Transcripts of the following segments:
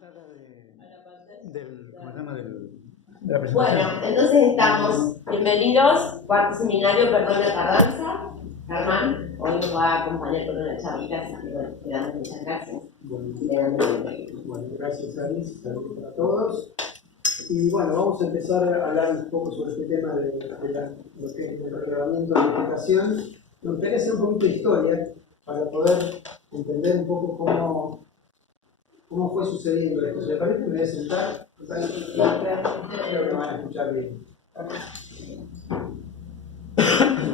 trata ¿cómo se llama? De la presentación. Bueno, entonces estamos, bienvenidos, cuarto seminario, perdón la tardanza. Germán, hoy nos va a acompañar con una charlita, así que bueno, le damos muchas gracias. Bueno, gracias Alice, saludos para todos. Y bueno, vamos a empezar a hablar un poco sobre este tema de lo que es el relevamiento de la educación. Me gustaría hacer un poquito de historia para poder entender un poco cómo fue sucediendo esto. ¿Se les parece? Me voy a sentar. Creo que van a escuchar bien.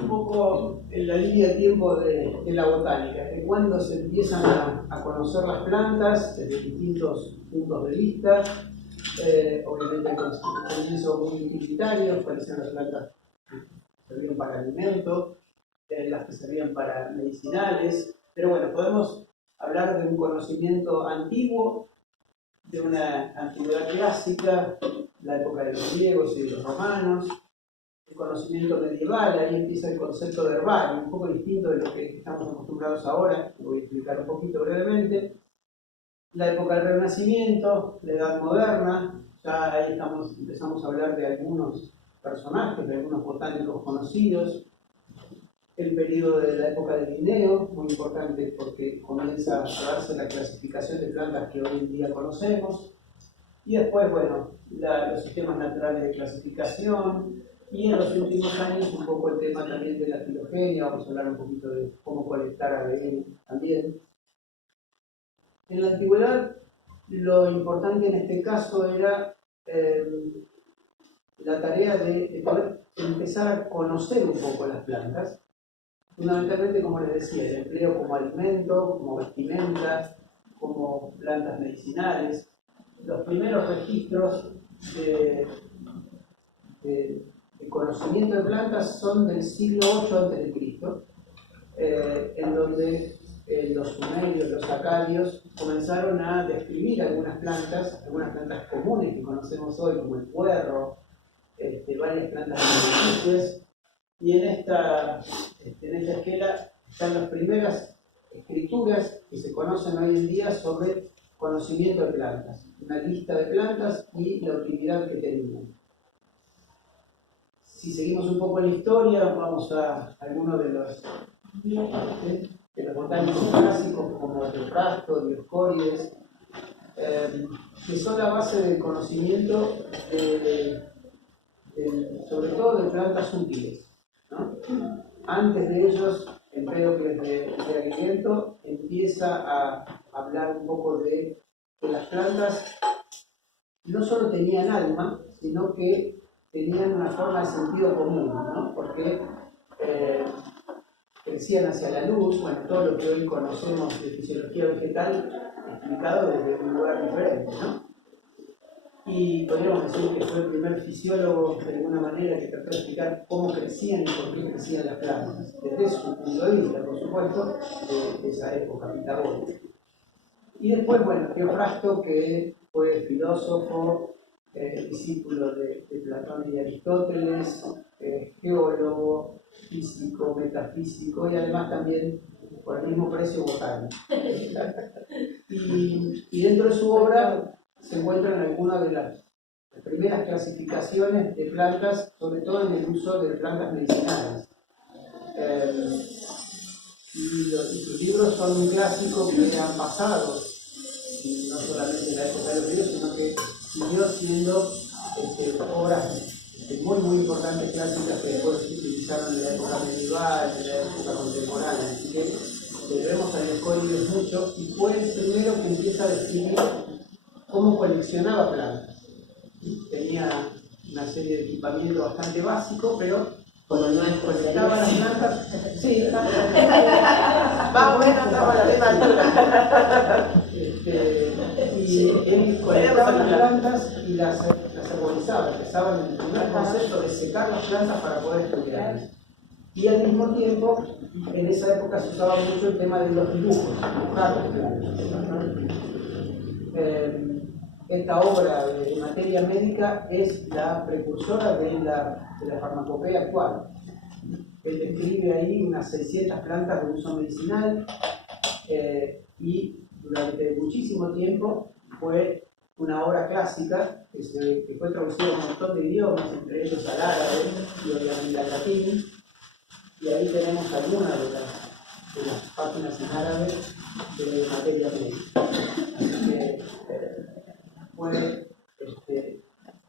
Un poco en la línea de tiempo de la botánica, de cuando se empiezan a conocer las plantas desde distintos puntos de vista. Obviamente al comienzo muy utilitarios, parecían las plantas que servían para alimento, las que servían para medicinales, pero bueno, podemos hablar de un conocimiento antiguo, de una antigüedad clásica, la época de los griegos y de los romanos, el conocimiento medieval. Ahí empieza el concepto de herbario, un poco distinto de lo que estamos acostumbrados ahora, lo voy a explicar un poquito brevemente. La época del Renacimiento, la Edad Moderna, ya ahí empezamos a hablar de algunos personajes, de algunos botánicos conocidos. El periodo de la época de Linneo, muy importante porque comienza a darse la clasificación de plantas que hoy en día conocemos. Y después, bueno, los sistemas naturales de clasificación. Y en los últimos años un poco el tema también de la filogenia, vamos a hablar un poquito de cómo colectar ADN también. En la antigüedad, lo importante en este caso era la tarea de poder empezar a conocer un poco las plantas, fundamentalmente, como les decía, el empleo como alimento, como vestimenta, como plantas medicinales. Los primeros registros de conocimiento de plantas son del siglo VIII a.C., en donde los sumerios, los acadios, comenzaron a describir algunas plantas comunes que conocemos hoy, como el puerro, varias plantas medicinales, y en esta esquela están las primeras escrituras que se conocen hoy en día sobre conocimiento de plantas, una lista de plantas y la utilidad que tenían. Si seguimos un poco en la historia, vamos a algunos de los botánicos clásicos como Teofrasto, Dioscórides, que son la base del conocimiento sobre todo de plantas útiles, ¿no? Antes de ellos, Empédocles de Agrigento empieza a hablar un poco de que las plantas no solo tenían alma, sino que tenían una forma de sentido común, ¿no? Porque crecían hacia la luz, bueno, todo lo que hoy conocemos de fisiología vegetal explicado desde un lugar diferente, ¿no? Y podríamos decir que fue el primer fisiólogo, de alguna manera, que trató de explicar cómo crecían y por qué crecían las plantas, desde su punto de vista, por supuesto, de esa época pitagórica. Y después, bueno, Teofrasto, que fue filósofo, discípulo de Platón y de Aristóteles, geólogo, físico, metafísico y además también, por el mismo precio, botánico. Y dentro de su obra se encuentran algunas de las primeras clasificaciones de plantas, sobre todo en el uso de plantas medicinales. Y sus libros son un clásico que han pasado, no solamente en la época de los griegos, sino que siguió siendo obras muy, muy importantes clásicas que después se utilizaron en la época medieval, en la época contemporánea. Así que debemos a Dioscórides mucho, y fue el primero que empieza a describir cómo coleccionaba plantas. Tenía una serie de equipamiento bastante básico, pero cuando colectaba las plantas, sí, Más o menos estamos a la misma altura. Y él colectaba las plantas y las arborizaba. Empezaba en el primer concepto de secar las plantas para poder estudiarlas. Y al mismo tiempo, en esa época se usaba mucho el tema de los dibujos, dibujar las plantas. Esta obra de materia médica es la precursora de la farmacopea actual. Él describe ahí unas 600 plantas de uso medicinal, y durante muchísimo tiempo fue una obra clásica que fue traducida a un montón de idiomas, entre ellos al árabe y obviamente al latín, y ahí tenemos algunas de las páginas en árabe de materia médica. Así que fue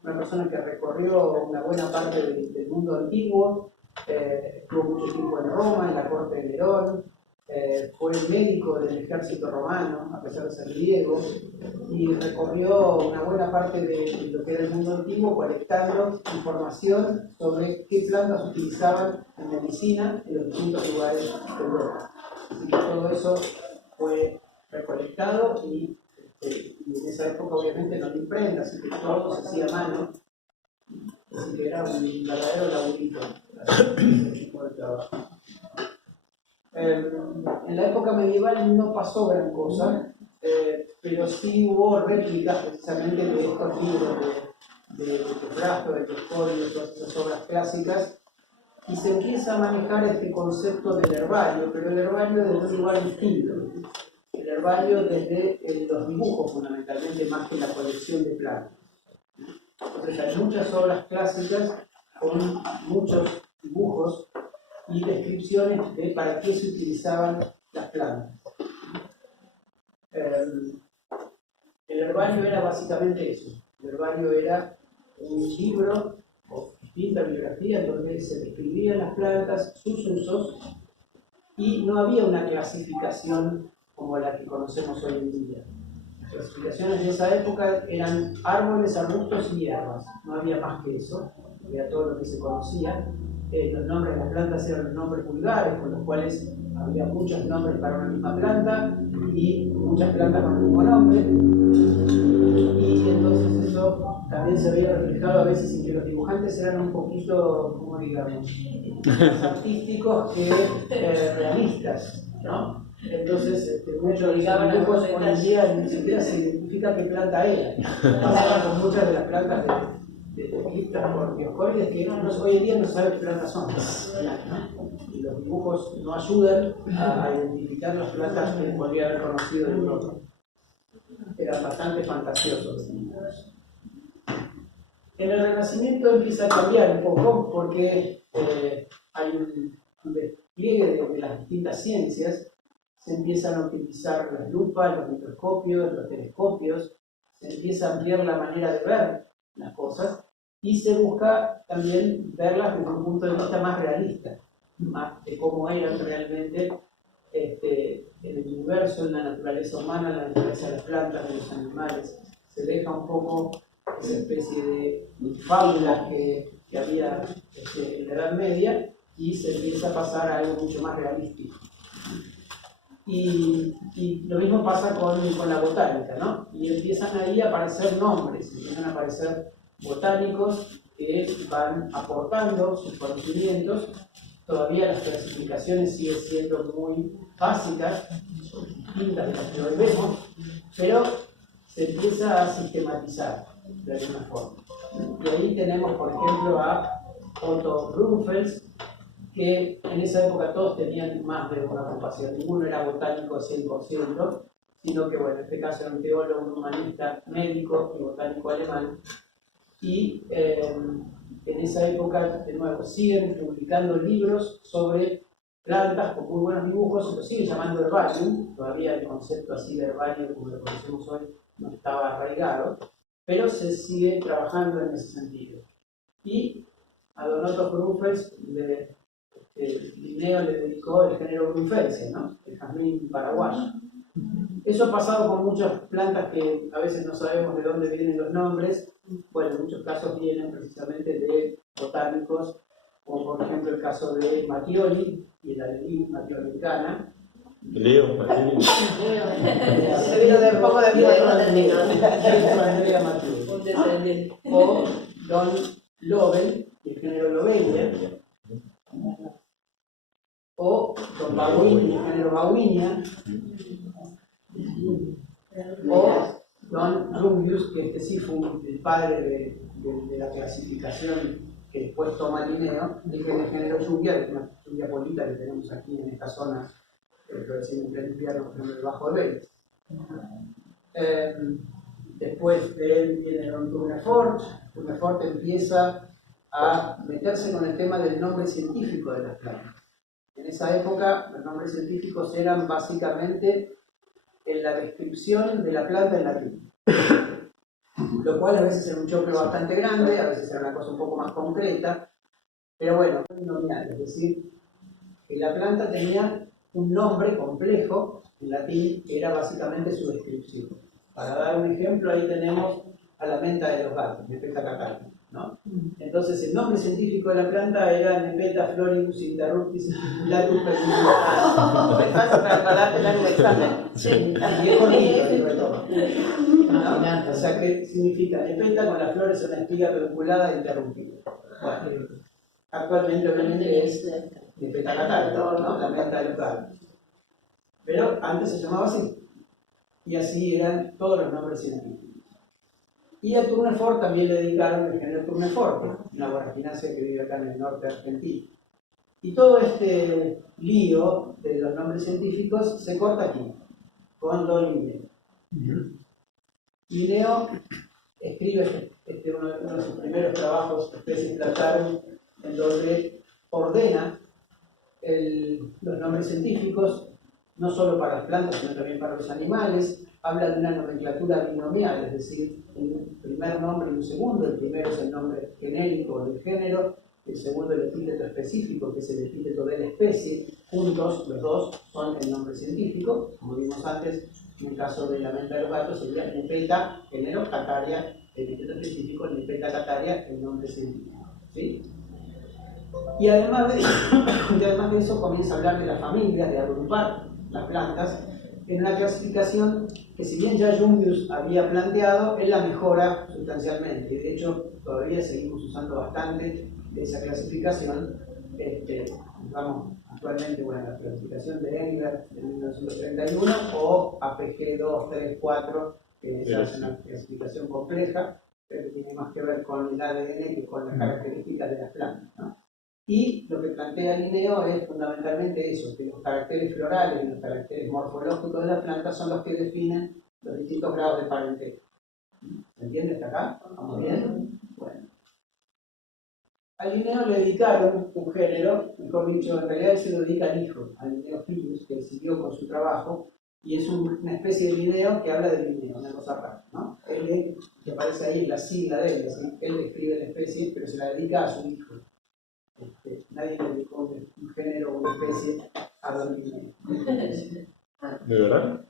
una persona que recorrió una buena parte del mundo antiguo, estuvo mucho tiempo en Roma, en la corte de Nerón, fue médico del ejército romano, a pesar de ser griego, y recorrió una buena parte de lo que era el mundo antiguo, colectando información sobre qué plantas utilizaban en medicina en los distintos lugares de Europa. Así que todo eso fue recolectado y en esa época obviamente no había imprenta, así que todo se hacía a mano, así que era un verdadero laburito ese tipo de trabajo. En la época medieval no pasó gran cosa, pero sí hubo réplicas precisamente de estos libros de Teofrasto, de Teoforius, todas esas obras clásicas, y se empieza a manejar este concepto del herbario, pero el herbario desde un lugar distinto. El herbario desde los dibujos fundamentalmente, más que la colección de plantas. Entonces hay muchas obras clásicas con muchos dibujos y descripciones de para qué se utilizaban las plantas. El herbario era básicamente eso. El herbario era un libro o distinta bibliografía donde se describían las plantas, sus usos, y no había una clasificación como la que conocemos hoy en día. Las clasificaciones de esa época eran árboles, arbustos y hierbas. No había más que eso, había todo lo que se conocía. Los nombres de las plantas eran los nombres vulgares, con los cuales había muchos nombres para una misma planta y muchas plantas con el mismo nombre. Y entonces eso también se veía reflejado a veces en que los dibujantes eran un poquito, como digamos, más artísticos que realistas, ¿no? Entonces, muchos dibujos hoy en día ni siquiera se identifica qué planta era. Pasaba con muchas de las plantas descritas por Dioscórides que hoy en día no saben qué plantas son, ¿no? Y los dibujos no ayudan a identificar las plantas que podría haber conocido en Europa. Eran bastante fantasiosos. En el Renacimiento empieza a cambiar un poco porque hay un despliegue de las distintas ciencias. Se empiezan a utilizar las lupas, los microscopios, los telescopios, se empieza a ampliar la manera de ver las cosas y se busca también verlas desde un punto de vista más realista, más de cómo eran realmente en el universo, en la naturaleza humana, en la naturaleza de las plantas, de los animales. Se deja un poco esa especie de fábulas que había en la Edad Media y se empieza a pasar a algo mucho más realístico. Y lo mismo pasa con la botánica, ¿no? Y empiezan ahí a aparecer nombres, empiezan a aparecer botánicos que van aportando sus conocimientos. Todavía las clasificaciones siguen siendo muy básicas, son distintas de las que hoy vemos, pero se empieza a sistematizar de alguna forma. Y ahí tenemos, por ejemplo, a Otto Rumpfels, que en esa época todos tenían más de una ocupación, ninguno era botánico 100%, sino que, bueno, en este caso era un teólogo, un humanista, médico y botánico alemán. Y en esa época, de nuevo, siguen publicando libros sobre plantas con muy buenos dibujos, lo siguen llamando herbarium, todavía el concepto así de herbario como lo conocemos hoy no estaba arraigado, pero se sigue trabajando en ese sentido. Y a don Otto Rumpfels Linneo le dedicó el género Rumpfelsia, ¿no? El jazmín paraguayo. Eso ha pasado con muchas plantas que a veces no sabemos de dónde vienen los nombres. Bueno, en muchos casos vienen precisamente de botánicos, como por ejemplo el caso de Mattioli y la ley matiolicana. Leo, Mattioli. Se vino de un poco de Andrea Mattioli. O Don Lovell, el género Lobelia. O Don Bawin, el género Bawinia. O Don Rungius, que sí fue el padre de la clasificación que después toma Linneo, del género lluvia, de una lluvia polita que tenemos aquí en esta zona, lo decimos en el invierno, por ejemplo, el Bajo de Vélez. Después de él viene Don Tournefort. Tournefort empieza a meterse con el tema del nombre científico de las plantas. En esa época los nombres científicos eran básicamente en la descripción de la planta en latín, lo cual a veces era un choque bastante grande, a veces era una cosa un poco más concreta, pero bueno, nominal, es decir, que la planta tenía un nombre complejo en latín que era básicamente su descripción. Para dar un ejemplo, ahí tenemos a la menta de los gatos, Nepeta cataria, ¿no? Entonces el nombre científico de la planta era Nepeta floribus interruptus latus persiculata. Es fácil para acordarte en un examen. Sí, y es cortito el retoma, ¿no? O sea, ¿qué significa? Nepeta con las flores en una espiga pedunculada e interrumpida. Bueno, actualmente obviamente es Nepeta cataria, ¿no? La menta de los gatos. Pero antes se llamaba así. Y así eran todos los nombres científicos. Y a Tournefort también le dedicaron el género Tournefort, una guarajinacia que vive acá en el norte argentino. Y todo este lío de los nombres científicos se corta aquí, con Don Linneo. Linneo escribe uno de sus primeros trabajos, Species Plantarum, en donde ordena los nombres científicos, no solo para las plantas, sino también para los animales. Habla de una nomenclatura binomial, es decir, un primer nombre y un segundo. El primero es el nombre genérico del género, el segundo el epíteto específico, que es el epíteto de la especie. Juntos, los dos son el nombre científico. Como vimos antes, en el caso de la menta de los gatos sería Nepeta, género, cataria, epíteto específico, Nepeta cataria, el nombre científico. ¿Sí? Y además de eso comienza a hablar de la familia, de agrupar las plantas en una clasificación que, si bien ya Jungius había planteado, él la mejora sustancialmente. De hecho, todavía seguimos usando bastante de esa clasificación. Vamos, actualmente, bueno, la clasificación de Engler de 1931 o APG 2, 3, 4, que es una clasificación compleja, pero que tiene más que ver con el ADN que con las características de las plantas, ¿no? Y lo que plantea Linneo es fundamentalmente eso, que los caracteres florales y los caracteres morfológicos de la planta son los que definen los distintos grados de parentesco. ¿Se entiende hasta acá? ¿Vamos bien? Bueno. A Linneo le dedicaron un género, mejor dicho, en realidad él se lo dedica al hijo, a Linneo Filius, que siguió con su trabajo, y es una especie de Linneo que habla de Linneo, una cosa rara, ¿no? Él, que aparece ahí en la sigla de él, es decir, él describe la especie, pero se la dedica a su hijo. Nadie le dedicó un género o una especie a Don Linneo. ¿De verdad?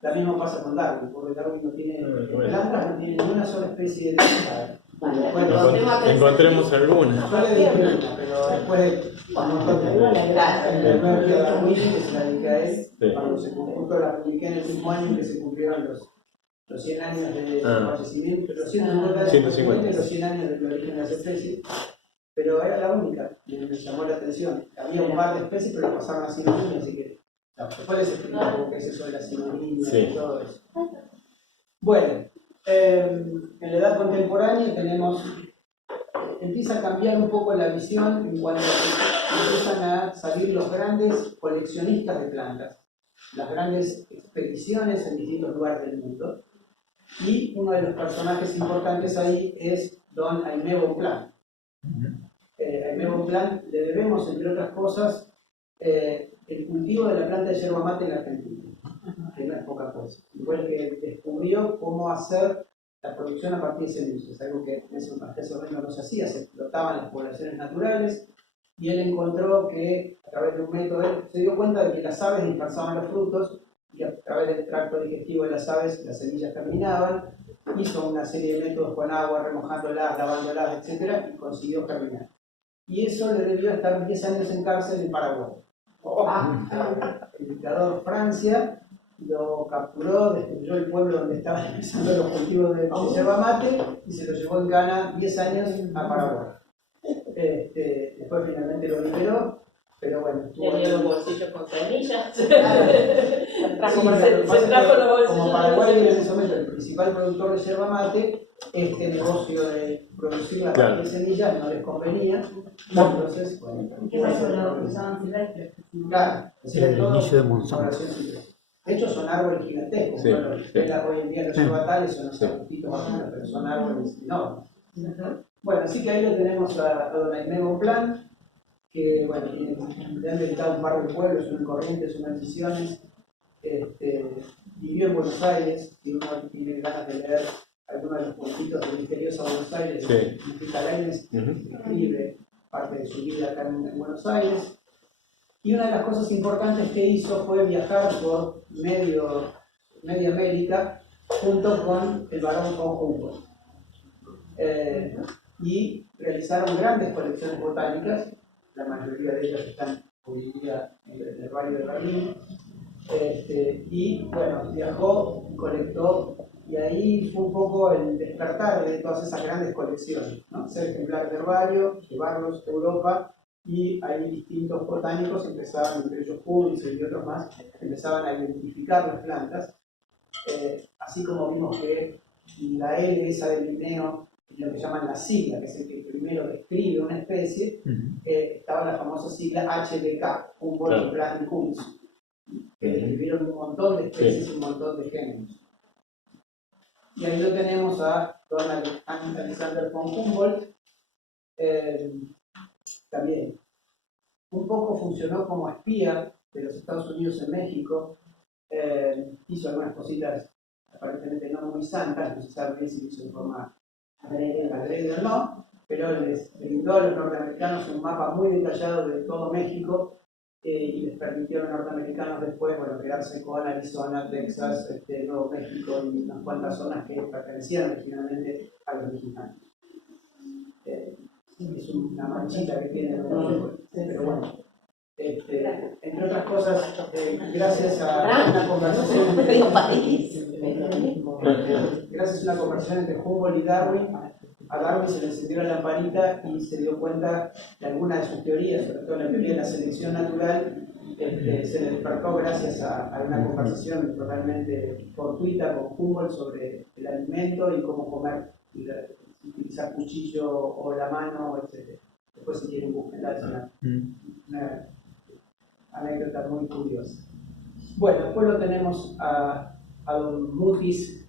Lo mismo pasa con Darwin, porque Darwin no tiene plantas, no tiene ninguna sola especie de planta. Bueno, encontremos alguna. Yo le dije una, pero después, cuando el primer Darwin, que se la dediqué a él, cuando se justo la publiqué en el mismo año que se cumplieron los 100 años de fallecimiento, los 150 años, los 100 años del origen de las especies. Pero era la única que me llamó la atención. Había un par de especies, pero las pasaron a sinonimia, así que después les explico qué es eso de la sinonimia y todo eso. Bueno, en la edad contemporánea empieza a cambiar un poco la visión en cuanto a que empiezan a salir los grandes coleccionistas de plantas, las grandes expediciones en distintos lugares del mundo. Y uno de los personajes importantes ahí es Don Aimé Bonpland. Aimé Bonpland le debemos, entre otras cosas, el cultivo de la planta de yerba mate en la Argentina, que no es poca cosa. Igual que descubrió cómo hacer la producción a partir de semillas, algo que en ese momento no se hacía, se explotaban las poblaciones naturales, y él encontró que a través de un método, se dio cuenta de que las aves dispersaban los frutos, y a través del tracto digestivo de las aves las semillas germinaban. Hizo una serie de métodos con agua, remojándolas, lavándolas, etc., y consiguió germinar. Y eso le debió estar 10 años en cárcel en Paraguay. El dictador Francia lo capturó, destruyó el pueblo donde estaban empezando los cultivos de yerba mate y se lo llevó en cana 10 años a Paraguay. Después finalmente lo liberó, pero bueno. Tenía los bolsillos con semillas. Sí, como Paraguay era en ese momento el principal productor de yerba mate, este negocio de producir a partir de semillas no les convenía. Entonces, bueno. ¿Qué pasó? ¿Lo usaban silvestres? Claro, el inicio de Monsanto. De hecho, son árboles gigantescos. Sí, Bueno, sí. hoy en día los yerbatales son los arbustitos bajitos, pero son árboles enormes. Bueno, así que ahí lo tenemos a don Aimé Bonpland, que bueno, le han dedicado un par de pueblos, uno en Corrientes, uno en Misiones. Vivió en Buenos Aires, y uno tiene ganas de leer algunos de los puntitos de Misteriosa Buenos Aires, Sí. Mujica Lainez, escribe parte de su vida acá en Buenos Aires. Y una de las cosas importantes que hizo fue viajar por media América junto con el barón von Humboldt. Y realizaron grandes colecciones botánicas, la mayoría de ellas están hoy día en el herbario de Berlín. Y bueno, viajó, colectó, y ahí fue un poco el despertar de todas esas grandes colecciones, ¿no? Hacer ejemplares de herbario, llevarlos a Europa, y ahí distintos botánicos empezaban, entre ellos Pulitzer y otros más, empezaban a identificar las plantas, así como vimos que la L esa del Linneo, lo que llaman la sigla, que es el que primero describe una especie, estaba la famosa sigla HDK, Humboldt Plan Kunz, que describieron un montón de especies y un montón de géneros. Y ahí lo tenemos a don Alexander von Humboldt, también un poco funcionó como espía de los Estados Unidos en México, hizo algunas cositas aparentemente no muy santas, no se sabe bien si lo hizo en forma adrede o no, pero les brindó a los norteamericanos un mapa muy detallado de todo México, y les permitió a los norteamericanos después, bueno, quedarse con Arizona, Texas, Nuevo México y unas cuantas zonas que pertenecían originalmente a los mexicanos. Es una manchita que tiene, pero bueno. Entre otras cosas, gracias a una conversación entre Humboldt y Darwin, a Darwin se le encendió la lamparita y se dio cuenta de algunas de sus teorías, sobre todo la teoría de la selección natural. Se le despertó gracias a una conversación totalmente fortuita con Humboldt sobre el alimento y cómo comer, utilizar cuchillo o la mano, etc. Después, si quieren, búsquenla, es una anécdota muy curiosa. Bueno, después lo tenemos a don Mutis,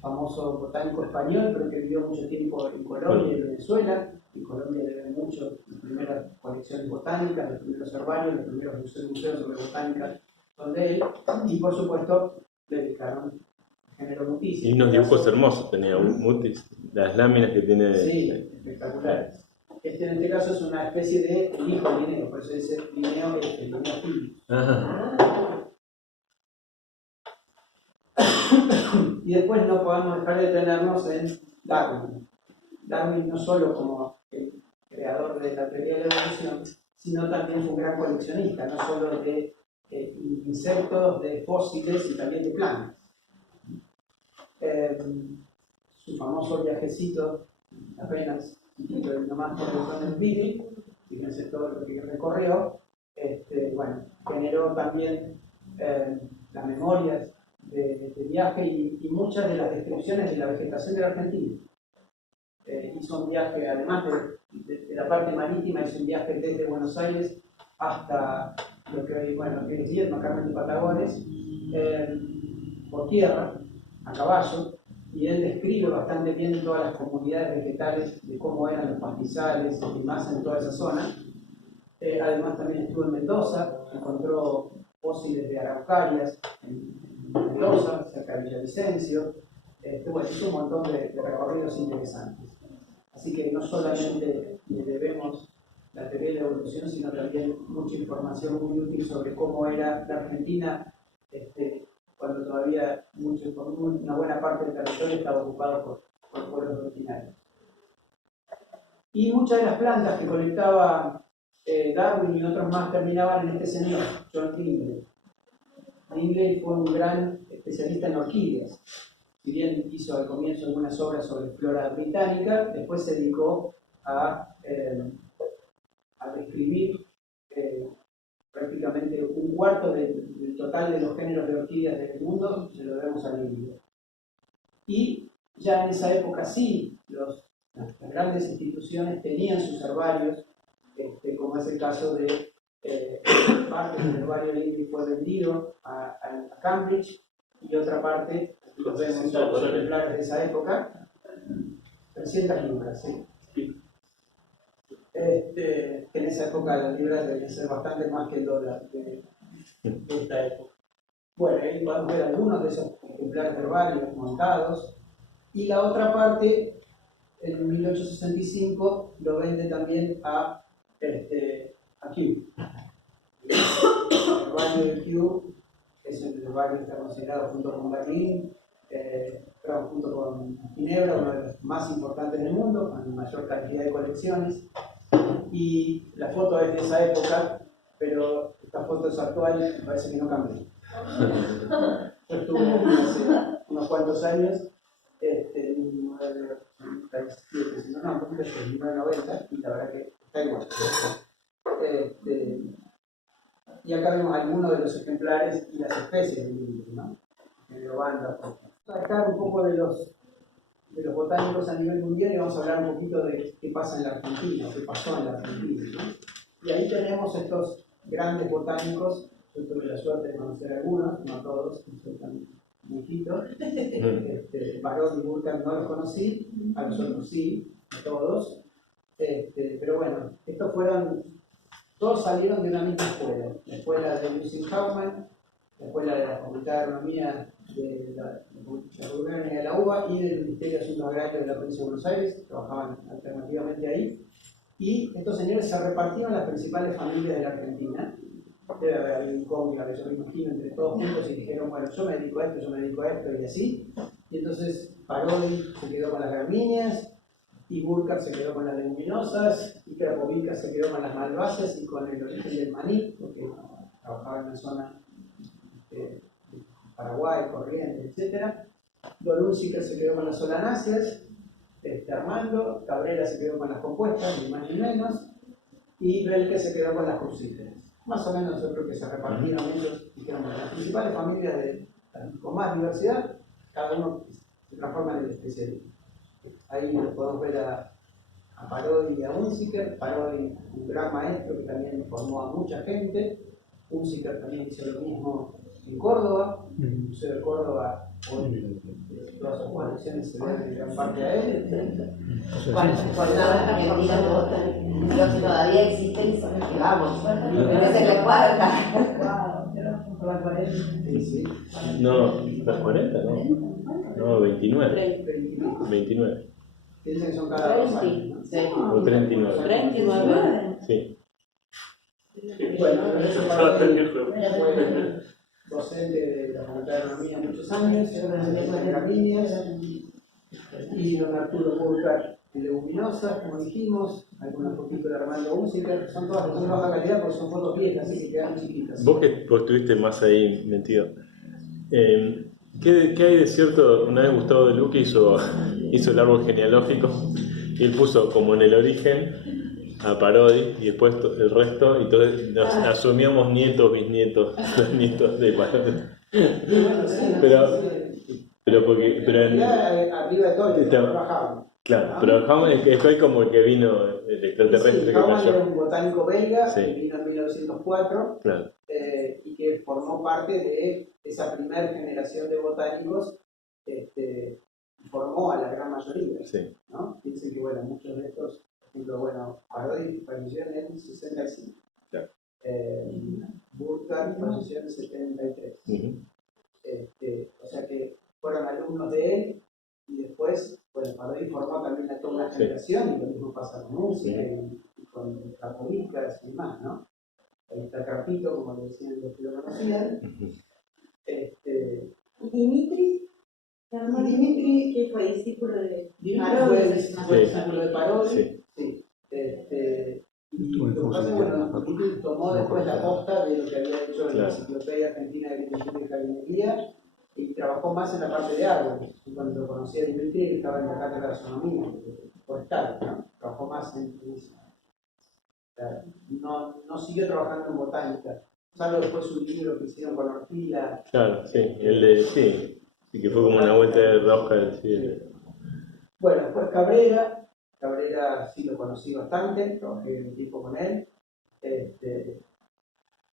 famoso botánico español, pero que vivió mucho tiempo en Colombia y en Venezuela. En Colombia le ven mucho las primeras colecciones botánicas, los primeros herbarios, los primeros museos sobre botánica son de él, y por supuesto le dedicaron al género Mutis. Y unos dibujos hermosos tenía Mutis, las láminas que tiene. Sí, espectaculares. En este caso es una especie de hijo de Linneo, por eso dice Linneo, el Linneo Filius. Y después no podemos dejar de detenernos en Darwin. Darwin no solo como el creador de la teoría de la evolución, sino también fue un gran coleccionista, no solo de insectos, de fósiles y también de plantas. Su famoso viajecito, apenas nomás por el Beagle, fíjense todo lo que recorrió, bueno, generó también las memorias de viaje y muchas de las descripciones de la vegetación de la Argentina. Hizo un viaje, además de la parte marítima, hizo un viaje desde Buenos Aires hasta lo que hoy, bueno, que es Viedma, Carmen de Patagones, por tierra, a caballo, y él describe bastante bien todas las comunidades vegetales, de cómo eran los pastizales y más en toda esa zona. Además también estuvo en Mendoza, encontró fósiles de araucarias en Mendoza, cerca de Villavicencio. Bueno, hizo un montón de recorridos interesantes. Así que no solamente le debemos la teoría de la evolución, sino también mucha información muy útil sobre cómo era la Argentina cuando todavía una buena parte del territorio estaba ocupado por pueblos originarios. Y muchas de las plantas que colectaba Darwin y otros más terminaban en este señor, John Dingley. Dingley fue un gran especialista en orquídeas. Si bien hizo al comienzo algunas obras sobre flora británica, después se dedicó a describir prácticamente un cuarto del total de los géneros de orquídeas del mundo, se lo debemos a Lingley. Y ya en esa época sí, las grandes instituciones tenían sus herbarios, como es el caso de parte del herbario Lindsay fue vendido a Cambridge, y otra parte, aquí los vemos, son los ejemplares de esa época, 300 libras, ¿sí? Que en esa época las libras debían ser bastante más que el dólar de esta época. Bueno, ahí podemos ver algunos de esos ejemplares de herbarios montados, y la otra parte, en 1865, lo vende también a Kew. El herbario de Kew es el herbario que está considerado junto con Berlín, junto con Ginebra, uno de los más importantes del mundo, con la mayor cantidad de colecciones. Y la foto es de esa época, pero esta foto es actual, me parece que no cambió. Yo estuve aquí hace unos cuantos años, en 1987, si no, un poquito después, en 1990, y la verdad que está igual. Y acá vemos algunos de los ejemplares y las especies del libro, ¿no? Banda. Vamos a dejar un poco de los botánicos a nivel mundial y vamos a hablar un poquito de qué pasa en la Argentina, qué pasó en la Argentina, ¿no? Y ahí tenemos estos grandes botánicos. Yo tuve la suerte de conocer a algunos, no a todos, no soy tan viejito. Barón y Burkhardt no los conocí, a los otros sí, a todos. Pero bueno, todos salieron de una misma escuela, la escuela de Lucien Haumann, la escuela de la Facultad de Agronomía de la UBA y del Ministerio de Asuntos Agrarios de la Provincia de Buenos Aires, trabajaban alternativamente ahí, y estos señores se repartieron las principales familias de la Argentina. Debe haber algún cómico que yo me imagino entre todos juntos y dijeron, bueno, yo me dedico a esto, yo me dedico a esto, y así. Y entonces Parodi se quedó con las gramíneas, y Burkhardt se quedó con las leguminosas, y Krapovica se quedó con las malvasas y con el origen del maní, porque trabajaba en la zona de Paraguay, Corrientes, etc. Don Unziker se quedó con las solanáceas, Armando, Cabrera se quedó con las compuestas, ni más ni menos, y Belke se quedó con las crucíferas. Más o menos yo creo que se repartieron ellos, dijeron, bueno, las principales familias con más diversidad, cada uno se transforma en el especialista. Ahí podemos ver a Parodi y a Unziker. Parodi, un gran maestro que también formó a mucha gente. Unziker también hizo lo mismo en Córdoba. El Museo de Córdoba, hoy todas sus colecciones se deben en gran parte a él. Cuando Argentina no, todavía existen, que vamos, pero es en la cuarta. Sí. No, las 40, no. No, 29. 29. Piensen que son cada 2 años, ¿no? Sí. O 39. 39. Sí. Bueno, fue docente de la Facultad de Agronomía muchos años, en gramíneas, y don Arturo Burkhardt en leguminosas, como dijimos, algunas poquitos de Armando Unziker, son todas de muy baja calidad porque son fotos viejas, así que quedan chiquitas. Vos que estuviste más ahí metido, ¿qué hay de cierto? Una vez Gustavo de Luque hizo el árbol genealógico y él puso como en el origen a Parodi y después el resto, y entonces nos asumíamos nietos, bisnietos, nietos de Parodi. Arriba de todo, trabajaban. Claro, pero Haumann es como el que vino el extraterrestre que Haumann cayó. era un botánico belga, Sí. que vino en 1904, Claro. Y que formó parte de esa primera generación de botánicos, formó a la gran mayoría, Sí. ¿no? Piensen que, bueno, muchos de estos, por ejemplo, bueno, Parodi falleció en el 65, Claro. Burkhardt falleció en el 73, Uh-huh. o sea que fueron alumnos de él, y después, bueno, Parodi formó también a toda una generación, y lo mismo pasa con música y con Krapovica y más, ¿no? Ahí está Carpito, como le decían los que lo conocían. Dimitri, que fue discípulo de Parodi. Fue discípulo de Parodi. Sí. Sí. Y lo que pasa es que, bueno, Dimitri tomó después la posta de lo que había hecho en la Enciclopedia Argentina de Agricultura y Jardinería, y trabajó más en la parte de árboles. Cuando lo conocí a Dimitri, que estaba en la cátedra de astronomía, forestal, ¿no? Trabajó más en eso. No siguió trabajando en botánica, salvo después un libro que hicieron con Orfila. Claro, sí, sí, que fue como una vuelta de rosca del cielo. Bueno, después Cabrera sí lo conocí bastante, trabajé un tiempo con él.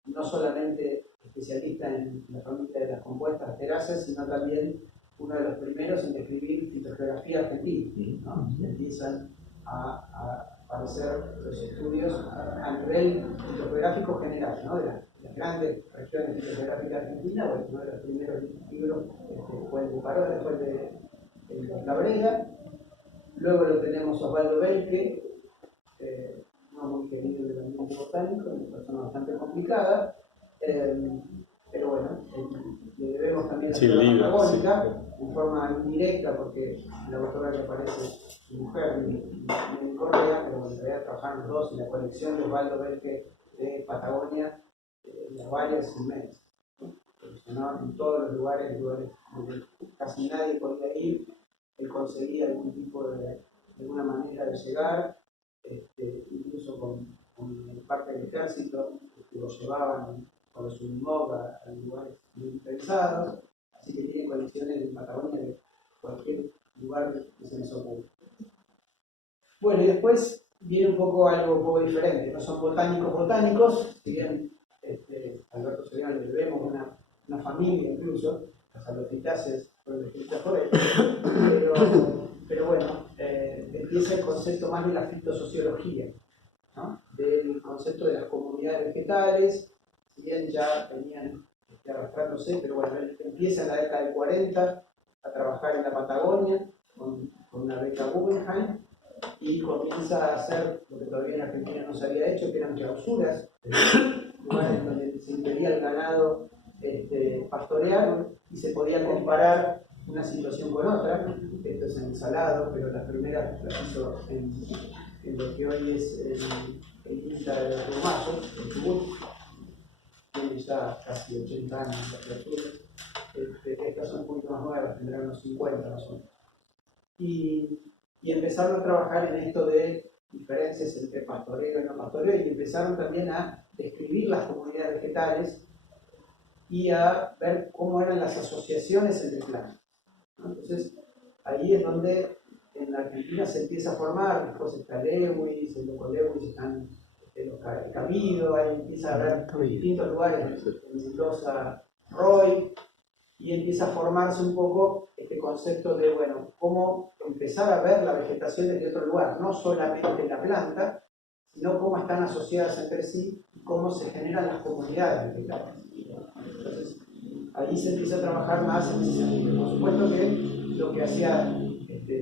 no solamente especialista en la familia de las compuestas teraceas, sino también uno de los primeros en describir fitogeografía argentina, ¿no? Empiezan a aparecer los estudios a nivel fitogeográfico general, ¿no? De las grandes regiones fitogeográficas argentinas. Bueno, uno de los primeros libros fue el Bucaró, después de Cabrera. Luego lo tenemos Osvaldo Belke, no muy querido del ambiente botánico, una persona bastante complicada, pero bueno, le debemos también la flora patagónica, en forma indirecta, porque la autora que aparece, su mujer, mi Correa, pero bueno, todavía trabajaron los dos en la colección de Osvaldo Belke de Patagonia, las varias inmensas, ¿no? En todos los lugares donde casi nadie podía ir, él conseguía algún tipo de alguna manera de llegar, incluso con parte del ejército, lo llevaban con su Unimog a lugares muy pensados, así que tiene colecciones en Patagonia de cualquier lugar que se les ocurra. Bueno, y después viene algo un poco diferente, no son botánicos, si bien a Alberto Soriano le debemos una familia incluso, las alofitáceas fueron descritas por él, pero bueno, empieza el concepto más de la fitosociología, ¿no? Del concepto de las comunidades vegetales, si bien ya venían arrastrándose, pero bueno, él empieza en la década del 40 a trabajar en la Patagonia con una beca Guggenheim y comienza a hacer lo que todavía en Argentina no se había hecho, que eran clausuras, lugares donde se impedía al ganado pastorear y se podía comparar una situación con otra. Esto es en el Salado, pero las primeras las hizo en lo que hoy es el Quinta de Tumayo, en Chubut. Tiene ya casi 80 años de apertura. Estas son un poquito más nuevas, tendrán unos 50 más o menos. Y empezaron a trabajar en esto de diferencias entre pastoreo y no pastoreo, y empezaron también a describir las comunidades vegetales y a ver cómo eran las asociaciones entre plantas, ¿no? Entonces, ahí es donde en la Argentina se empieza a formar, después está Lewis, el Loco Lewis, están los Cabido, ahí empieza a haber distintos lugares, en Mendoza, Roy, y empieza a formarse un poco este concepto de, bueno, cómo empezar a ver la vegetación desde otro lugar, no solamente la planta, sino cómo están asociadas entre sí y cómo se generan las comunidades vegetales. Entonces, ahí se empieza a trabajar más en ese sentido. Por supuesto que lo que hacía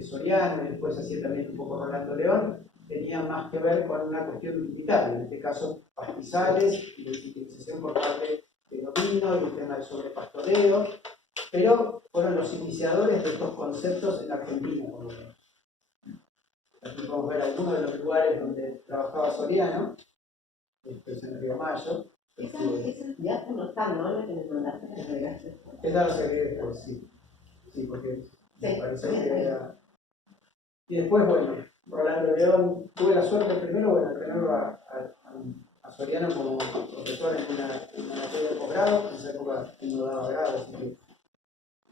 Soriano y después hacía también un poco Rolando León tenía más que ver con una cuestión utilitaria, en este caso pastizales y de utilización por parte del ovino y el tema del sobrepastoreo, pero fueron los iniciadores de estos conceptos en Argentina, por lo menos. Aquí podemos ver algunos de los lugares donde trabajaba Soriano, esto es en Río Mayo. Esa actividad no está, ¿no? La que me mandaste, que agregaste. Esta la saqué después, sí. Sí, porque me parece que era... Y después, bueno, Rolando León, tuve la suerte primero, bueno, de tenerlo a Soriano como profesor en una materia de posgrado. En esa época no daba grado, así que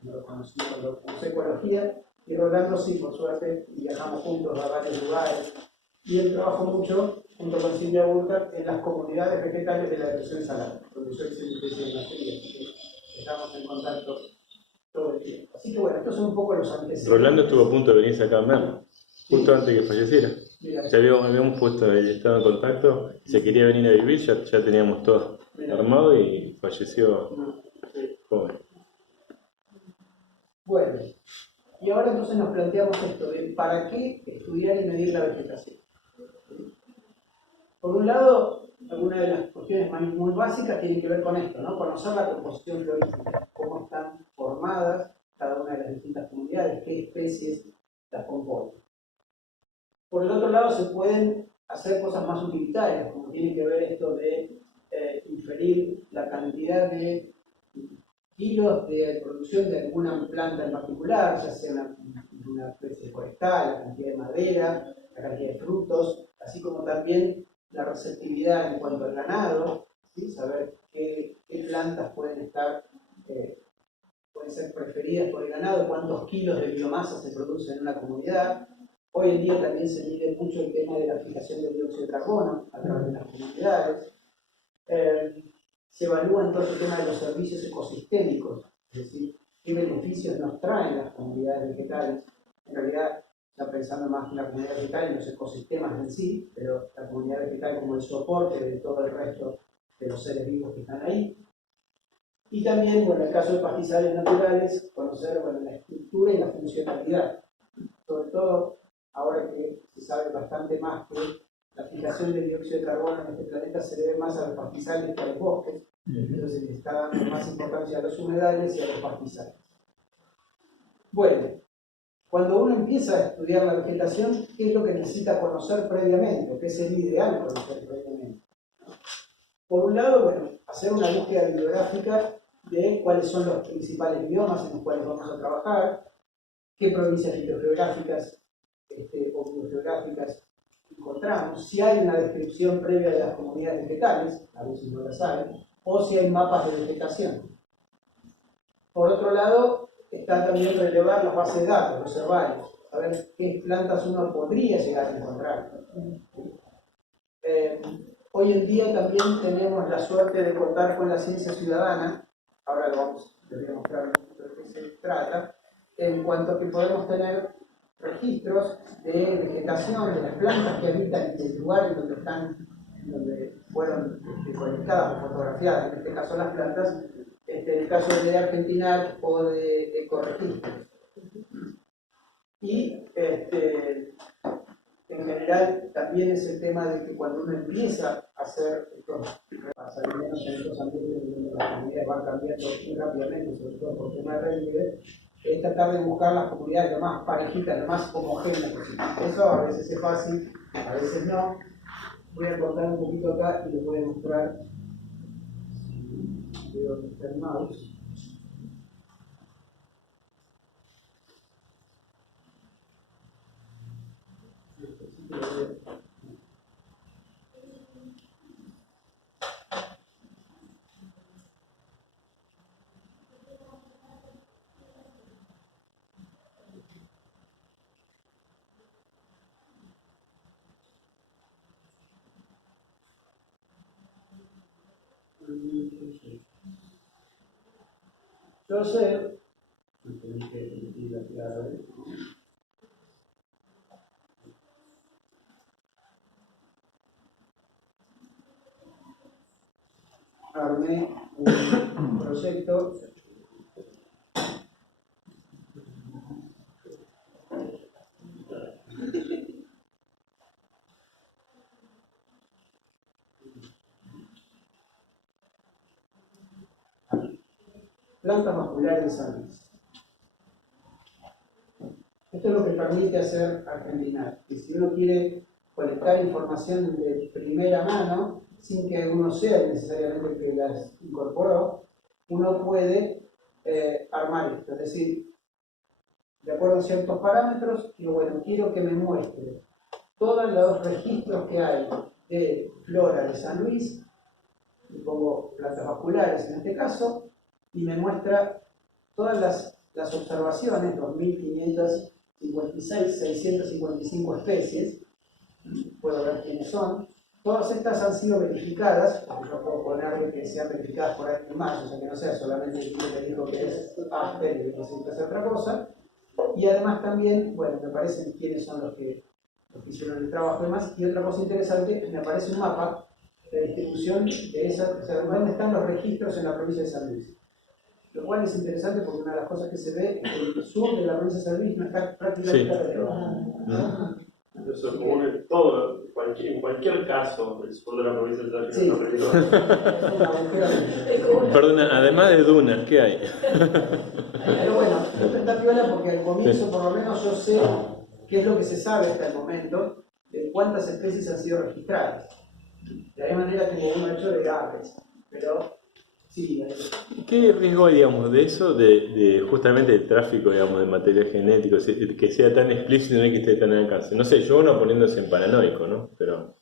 no lo conocí cuando cursé ecología. Y Rolando sí, por suerte, viajamos juntos a varios lugares. Y él trabajó mucho, junto con Silvia Burkhardt, en las comunidades vegetales de la depresión salada, donde yo hice mi tesis de maestría, así que estamos en contacto todo el tiempo. Así que bueno, estos son un poco los antecedentes. Rolando estuvo a punto de venirse acá a Merlo, justo antes que falleciera. Ya habíamos puesto, estado en contacto, se quería venir a vivir, ya teníamos todo armado y falleció joven. Bueno, y ahora entonces nos planteamos esto de ¿para qué estudiar y medir la vegetación? Por un lado, algunas de las cuestiones muy básicas tienen que ver con esto, ¿no? Conocer la composición florística, cómo están formadas cada una de las distintas comunidades, qué especies las componen. Por el otro lado, se pueden hacer cosas más utilitarias, como tiene que ver esto de inferir la cantidad de kilos de producción de alguna planta en particular, ya sea una especie forestal, la cantidad de madera, la cantidad de frutos, así como también la receptividad en cuanto al ganado, ¿sí? Saber qué plantas pueden ser preferidas por el ganado, cuántos kilos de biomasa se producen en una comunidad. Hoy en día también se mide mucho el tema de la fijación del dióxido de carbono a través de las comunidades. se evalúa entonces el tema de los servicios ecosistémicos, es decir, qué beneficios nos traen las comunidades vegetales. En realidad, está pensando más en la comunidad vegetal en los ecosistemas en sí, pero la comunidad vegetal como el soporte de todo el resto de los seres vivos que están ahí. Y también, bueno, en el caso de pastizales naturales, conocer la estructura y la funcionalidad. Sobre todo, ahora que se sabe bastante más que la fijación de dióxido de carbono en este planeta se debe más a los pastizales que a los bosques, entonces le está dando más importancia a los humedales y a los pastizales. Bueno, cuando uno empieza a estudiar la vegetación, ¿qué es lo que necesita conocer previamente? ¿O qué sería ideal conocer previamente? Por un lado, bueno, hacer una búsqueda bibliográfica de cuáles son los principales biomas en los cuales vamos a trabajar, qué provincias fitogeográficas o biogeográficas encontramos, si hay una descripción previa de las comunidades vegetales, a veces no las hay, o si hay mapas de vegetación. Por otro lado, está también relevar las bases de datos, los herbarios, saber qué plantas uno podría llegar a encontrar. Hoy en día también tenemos la suerte de contar con la ciencia ciudadana, ahora les voy a mostrar un poquito de qué se trata, en cuanto a que podemos tener registros de vegetación, de las plantas que habitan en el lugar en donde fueron colectadas o fotografiadas, en este caso las plantas, en el caso de Argentina o de Ecoregistros. Y en general también es el tema de que cuando uno empieza a hacer a salir menos en estos ambientes donde las comunidades van cambiando muy rápidamente, sobre todo por tema de relieve, es tratar de buscar las comunidades lo más parejitas, lo más homogéneas posible. Eso a veces es fácil, a veces no. Voy a cortar un poquito acá y les voy a mostrar si veo que está el mouse. Yo sé, armé un proyecto plantas vasculares de San Luis. Esto es lo que permite hacer Argentina, que si uno quiere colectar información de primera mano, sin que uno sea necesariamente el que las incorporó, uno puede armar esto. Es decir, de acuerdo a ciertos parámetros, quiero que me muestre todos los registros que hay de flora de San Luis, y pongo plantas vasculares en este caso, y me muestra todas las observaciones, 2.556, 655 especies, puedo ver quiénes son. Todas estas han sido verificadas, porque yo puedo ponerle que sean verificadas por alguien más, o sea que no sea solamente el tipo que dijo que es Asper y que necesita hacer otra cosa. Y además también, bueno, me aparecen quiénes son los que hicieron el trabajo y demás. Y otra cosa interesante, me aparece un mapa de distribución de esas, o sea, dónde están los registros en la provincia de San Luis. Lo cual es interesante porque una de las cosas que se ve es que el sur de la provincia de San Luis no está prácticamente relevado. Eso es como que todo, en cualquier caso, el sur de la provincia de San Luis Sí. Perdona, además de dunas, ¿qué hay? Pero bueno, esto está piola porque al comienzo por lo menos yo sé qué es lo que se sabe hasta el momento de cuántas especies han sido registradas. De la misma manera tengo uno hecho de aves, pero sí. ¿Qué riesgo hay, digamos, de eso, de justamente el tráfico, digamos, de material genético, que sea tan explícito y que esté tan al alcance? No sé, yo uno poniéndose en paranoico, ¿no? Pero...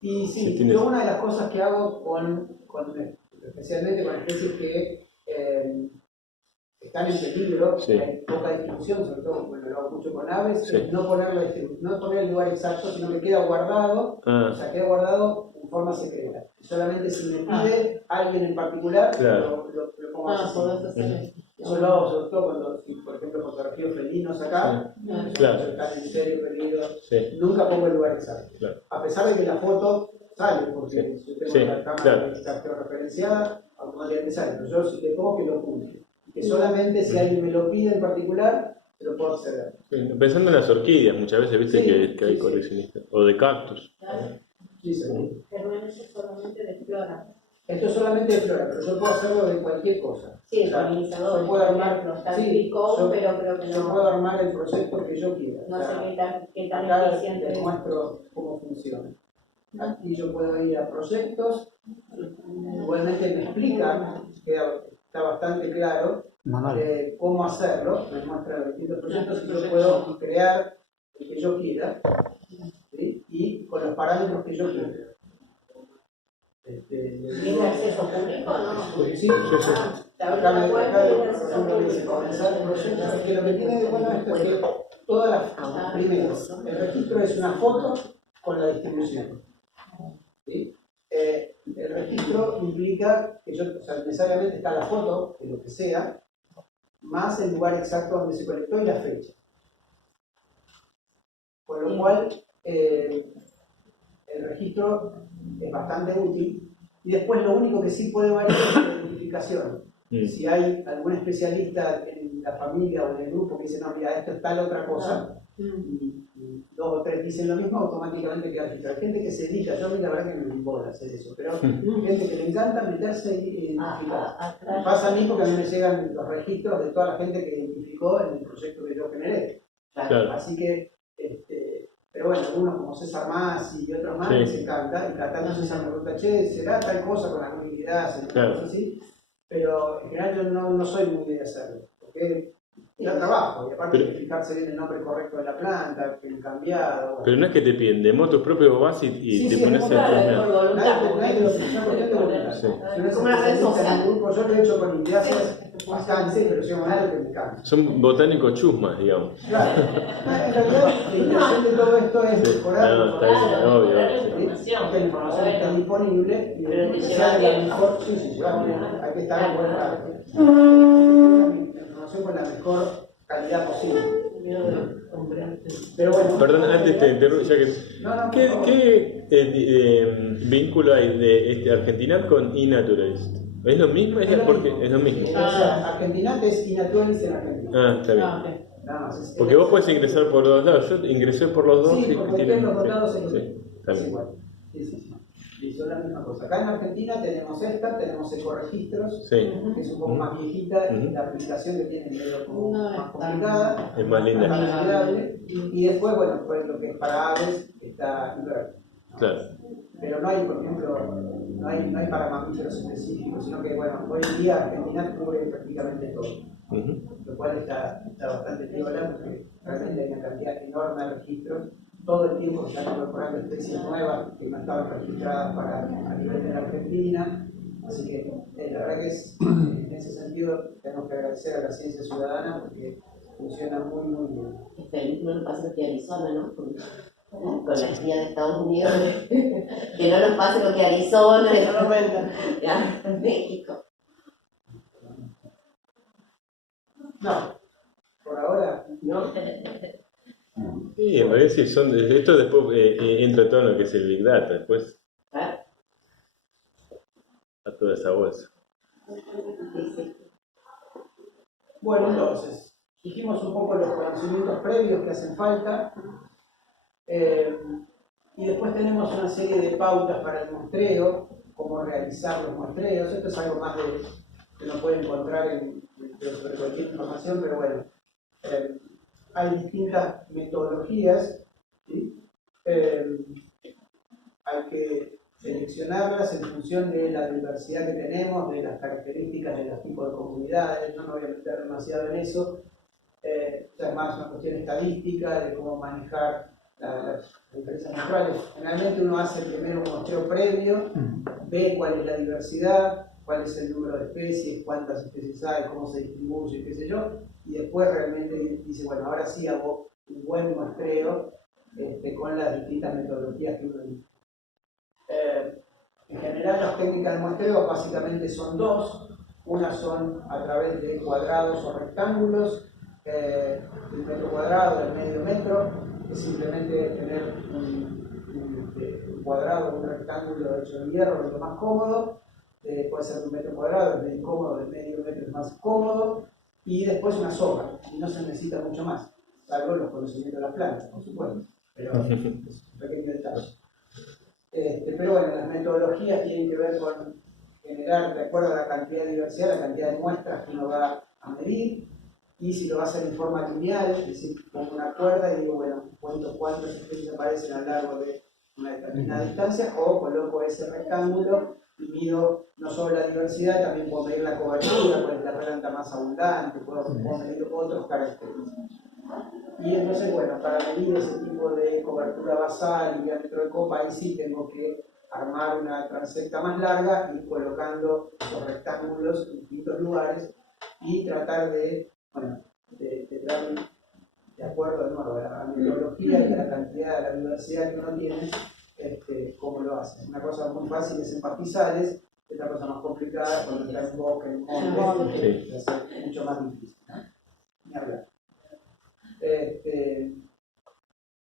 Y sí, si tienes... yo una de las cosas que hago especialmente con especies que están en peligro, Sí. hay poca distribución, sobre todo, bueno, lo hago mucho con aves, Sí. es no poner el lugar exacto, sino que queda guardado, o sea, queda guardado en forma secreta. Solamente si me pide alguien en particular, Claro. lo pongo así. podés hacer eso. Eso lo hago sobre todo cuando, si, por ejemplo, fotografío felinos acá, Claro. están en serio, peligro, Sí, nunca pongo el lugar exacto. claro. A pesar de que la foto sale, porque yo tengo Sí, la cámara claro. que está georreferenciada, automáticamente sale, pero yo si le pongo que lo oculte. Que solamente si alguien me lo pide en particular, se lo puedo acceder. Sí, pensando en las orquídeas, muchas veces viste Sí, que hay sí, sí. coleccionistas. O de cactus. Sí, sí. Permanece solamente de flora. Esto es solamente de flora, pero yo puedo hacerlo de cualquier cosa. Sí, O sea, polinizador, yo puedo armar, por ejemplo, está sí, picón, yo- pero creo que yo no. puedo armar el proyecto que yo quiera. No O sea, sé qué tan acá eficiente les es. muestro cómo funciona. Aquí yo puedo ir a proyectos, igualmente me explica, está bastante claro Manual. cómo hacerlo, me muestra los distintos proyectos y yo puedo crear el que yo quiera, ¿sí? Y con los parámetros que yo quiera. ¿Tiene acceso público o no? Sí, Acá acá, por por ejemplo, me dice comenzar proyectos, porque lo que tiene de bueno esto es que todas las, primero, el registro es una foto con la distribución. ¿Sí? El registro implica que yo, o sea, necesariamente está la foto, de lo que sea, más el lugar exacto donde se conectó y la fecha. Con lo cual, el registro es bastante útil. Y después lo único que sí puede variar es la identificación. Si hay algún especialista en la familia o en el grupo que dice, no, mira, esto es tal otra cosa, y dos o tres dicen lo mismo, automáticamente queda registrado. Hay gente que se dedica, yo a mí la verdad que me importa hacer eso, pero gente que le encanta meterse y identificar. Me pasa a mí porque a mí me llegan los registros de toda la gente que identificó en el proyecto que yo generé. Claro. Así que, pero bueno, algunos como César Más y otros más les encanta, y cada tanto César me pregunta, che, ¿será tal cosa con la movilidad? Claro. Cosas así. Pero en general yo no soy muy de hacerlo, porque ya trabajo, y aparte hay que fijarse bien el nombre correcto de la planta, que el cambiado. Bueno. Pero no es que te piden, de motos propios vas y te pones a claro, chusmear. nadie lo funciona porque te lo Sí. es Como una red social. en un grupo, yo lo he hecho con ideas bastante, pero llega un momento que me cansa. Son botánicos chusmas, digamos. Claro, en realidad la intención de todo esto es mejorar No, la está bien, información. obvio. Que la información esté disponible y Pero te que lleva sea de la tiempo. mejor, sí, lleva tiempo. Hay que estar en buen lugar. La información con la mejor calidad posible. Pero bueno. Perdón, antes te interrumpo, ya que... No, ¿Qué vínculo hay de Argentinat con eNaturalist? ¿Es lo mismo? Es lo mismo. O sea, Argentinat es iNaturalist en Argentina. Ah, está bien. Nada más. Porque vos puedes ingresar por los dos lados. Yo ingresé por los dos. Sí, y porque tienen- los votados es sí, también. igual. Sí. Y son la misma cosa. Acá en Argentina tenemos ecoregistros, Sí, que es un poco más viejita, y Ujú. la aplicación que tiene es medio como No más es tan- complicada, es más linda. más amigable. Y después, bueno, pues lo que es para aves está Invert. Claro. Pero no hay, por ejemplo, no hay para mamíferos específicos, sino que, bueno, hoy en día Argentina cubre prácticamente todo. Ujú. Lo cual está bastante piola porque realmente hay una cantidad enorme de registros. Todo el tiempo se están incorporando especies nuevas que no estaban registradas a nivel de la Argentina. Así que la verdad que en ese sentido tenemos que agradecer a la ciencia ciudadana porque funciona muy bien. Es feliz, no nos pasa lo que Arizona, ¿no? Con la guía de Estados Unidos. Que no nos pase lo que Arizona, ya, México. No, por ahora ¿No? Sí, en realidad sí, esto después entra todo en lo que es el Big Data, después a toda esa bolsa. bueno, entonces, dijimos un poco los conocimientos previos que hacen falta, y después tenemos una serie de pautas para el muestreo, cómo realizar los muestreos. Esto es algo más que uno puede encontrar sobre cualquier información, pero bueno, hay distintas metodologías, ¿sí? Hay que seleccionarlas en función de la diversidad que tenemos, de las características de los tipos de comunidades. No me voy a meter demasiado en eso. Es más una cuestión estadística de cómo manejar las diferencias naturales. Generalmente uno hace primero un muestreo previo, ve cuál es la diversidad, cuál es el número de especies, cuántas especies hay, cómo se distribuye, qué sé yo, y después realmente dice, bueno, ahora sí hago un buen muestreo con las distintas metodologías que uno dice. En general, las técnicas de muestreo básicamente son dos. Una son a través de cuadrados o rectángulos, del metro cuadrado, del medio metro, que simplemente tener un cuadrado o un rectángulo hecho de hierro es lo más cómodo. Puede ser de un metro cuadrado, es medio incómodo, de medio metro es más cómodo. Y después una soga, y no se necesita mucho más, salvo los conocimientos de las plantas, por supuesto, pero es un pequeño detalle. Pero bueno, las metodologías tienen que ver con generar, de acuerdo a la cantidad de diversidad, la cantidad de muestras que uno va a medir, y si lo va a hacer en forma lineal, es decir, pongo una cuerda y digo, bueno, cuento cuántas especies aparecen a lo largo de una determinada distancia, o coloco ese rectángulo y mido no solo la diversidad, también puedo medir la cobertura, cuál es la planta más abundante, puedo medir otros características. Y entonces, bueno, para medir ese tipo de cobertura basal y diámetro de copa, ahí sí tengo que armar una transecta más larga, ir colocando los rectángulos en distintos lugares y tratar de, bueno, de dar, de acuerdo de nuevo a la metodología y a la cantidad de la diversidad que uno tiene, cómo lo hace. Una cosa muy fácil es en pastizales, otra cosa más complicada es cuando está en bosque, en monte, Sí. es mucho más difícil, ¿no? Ni hablar.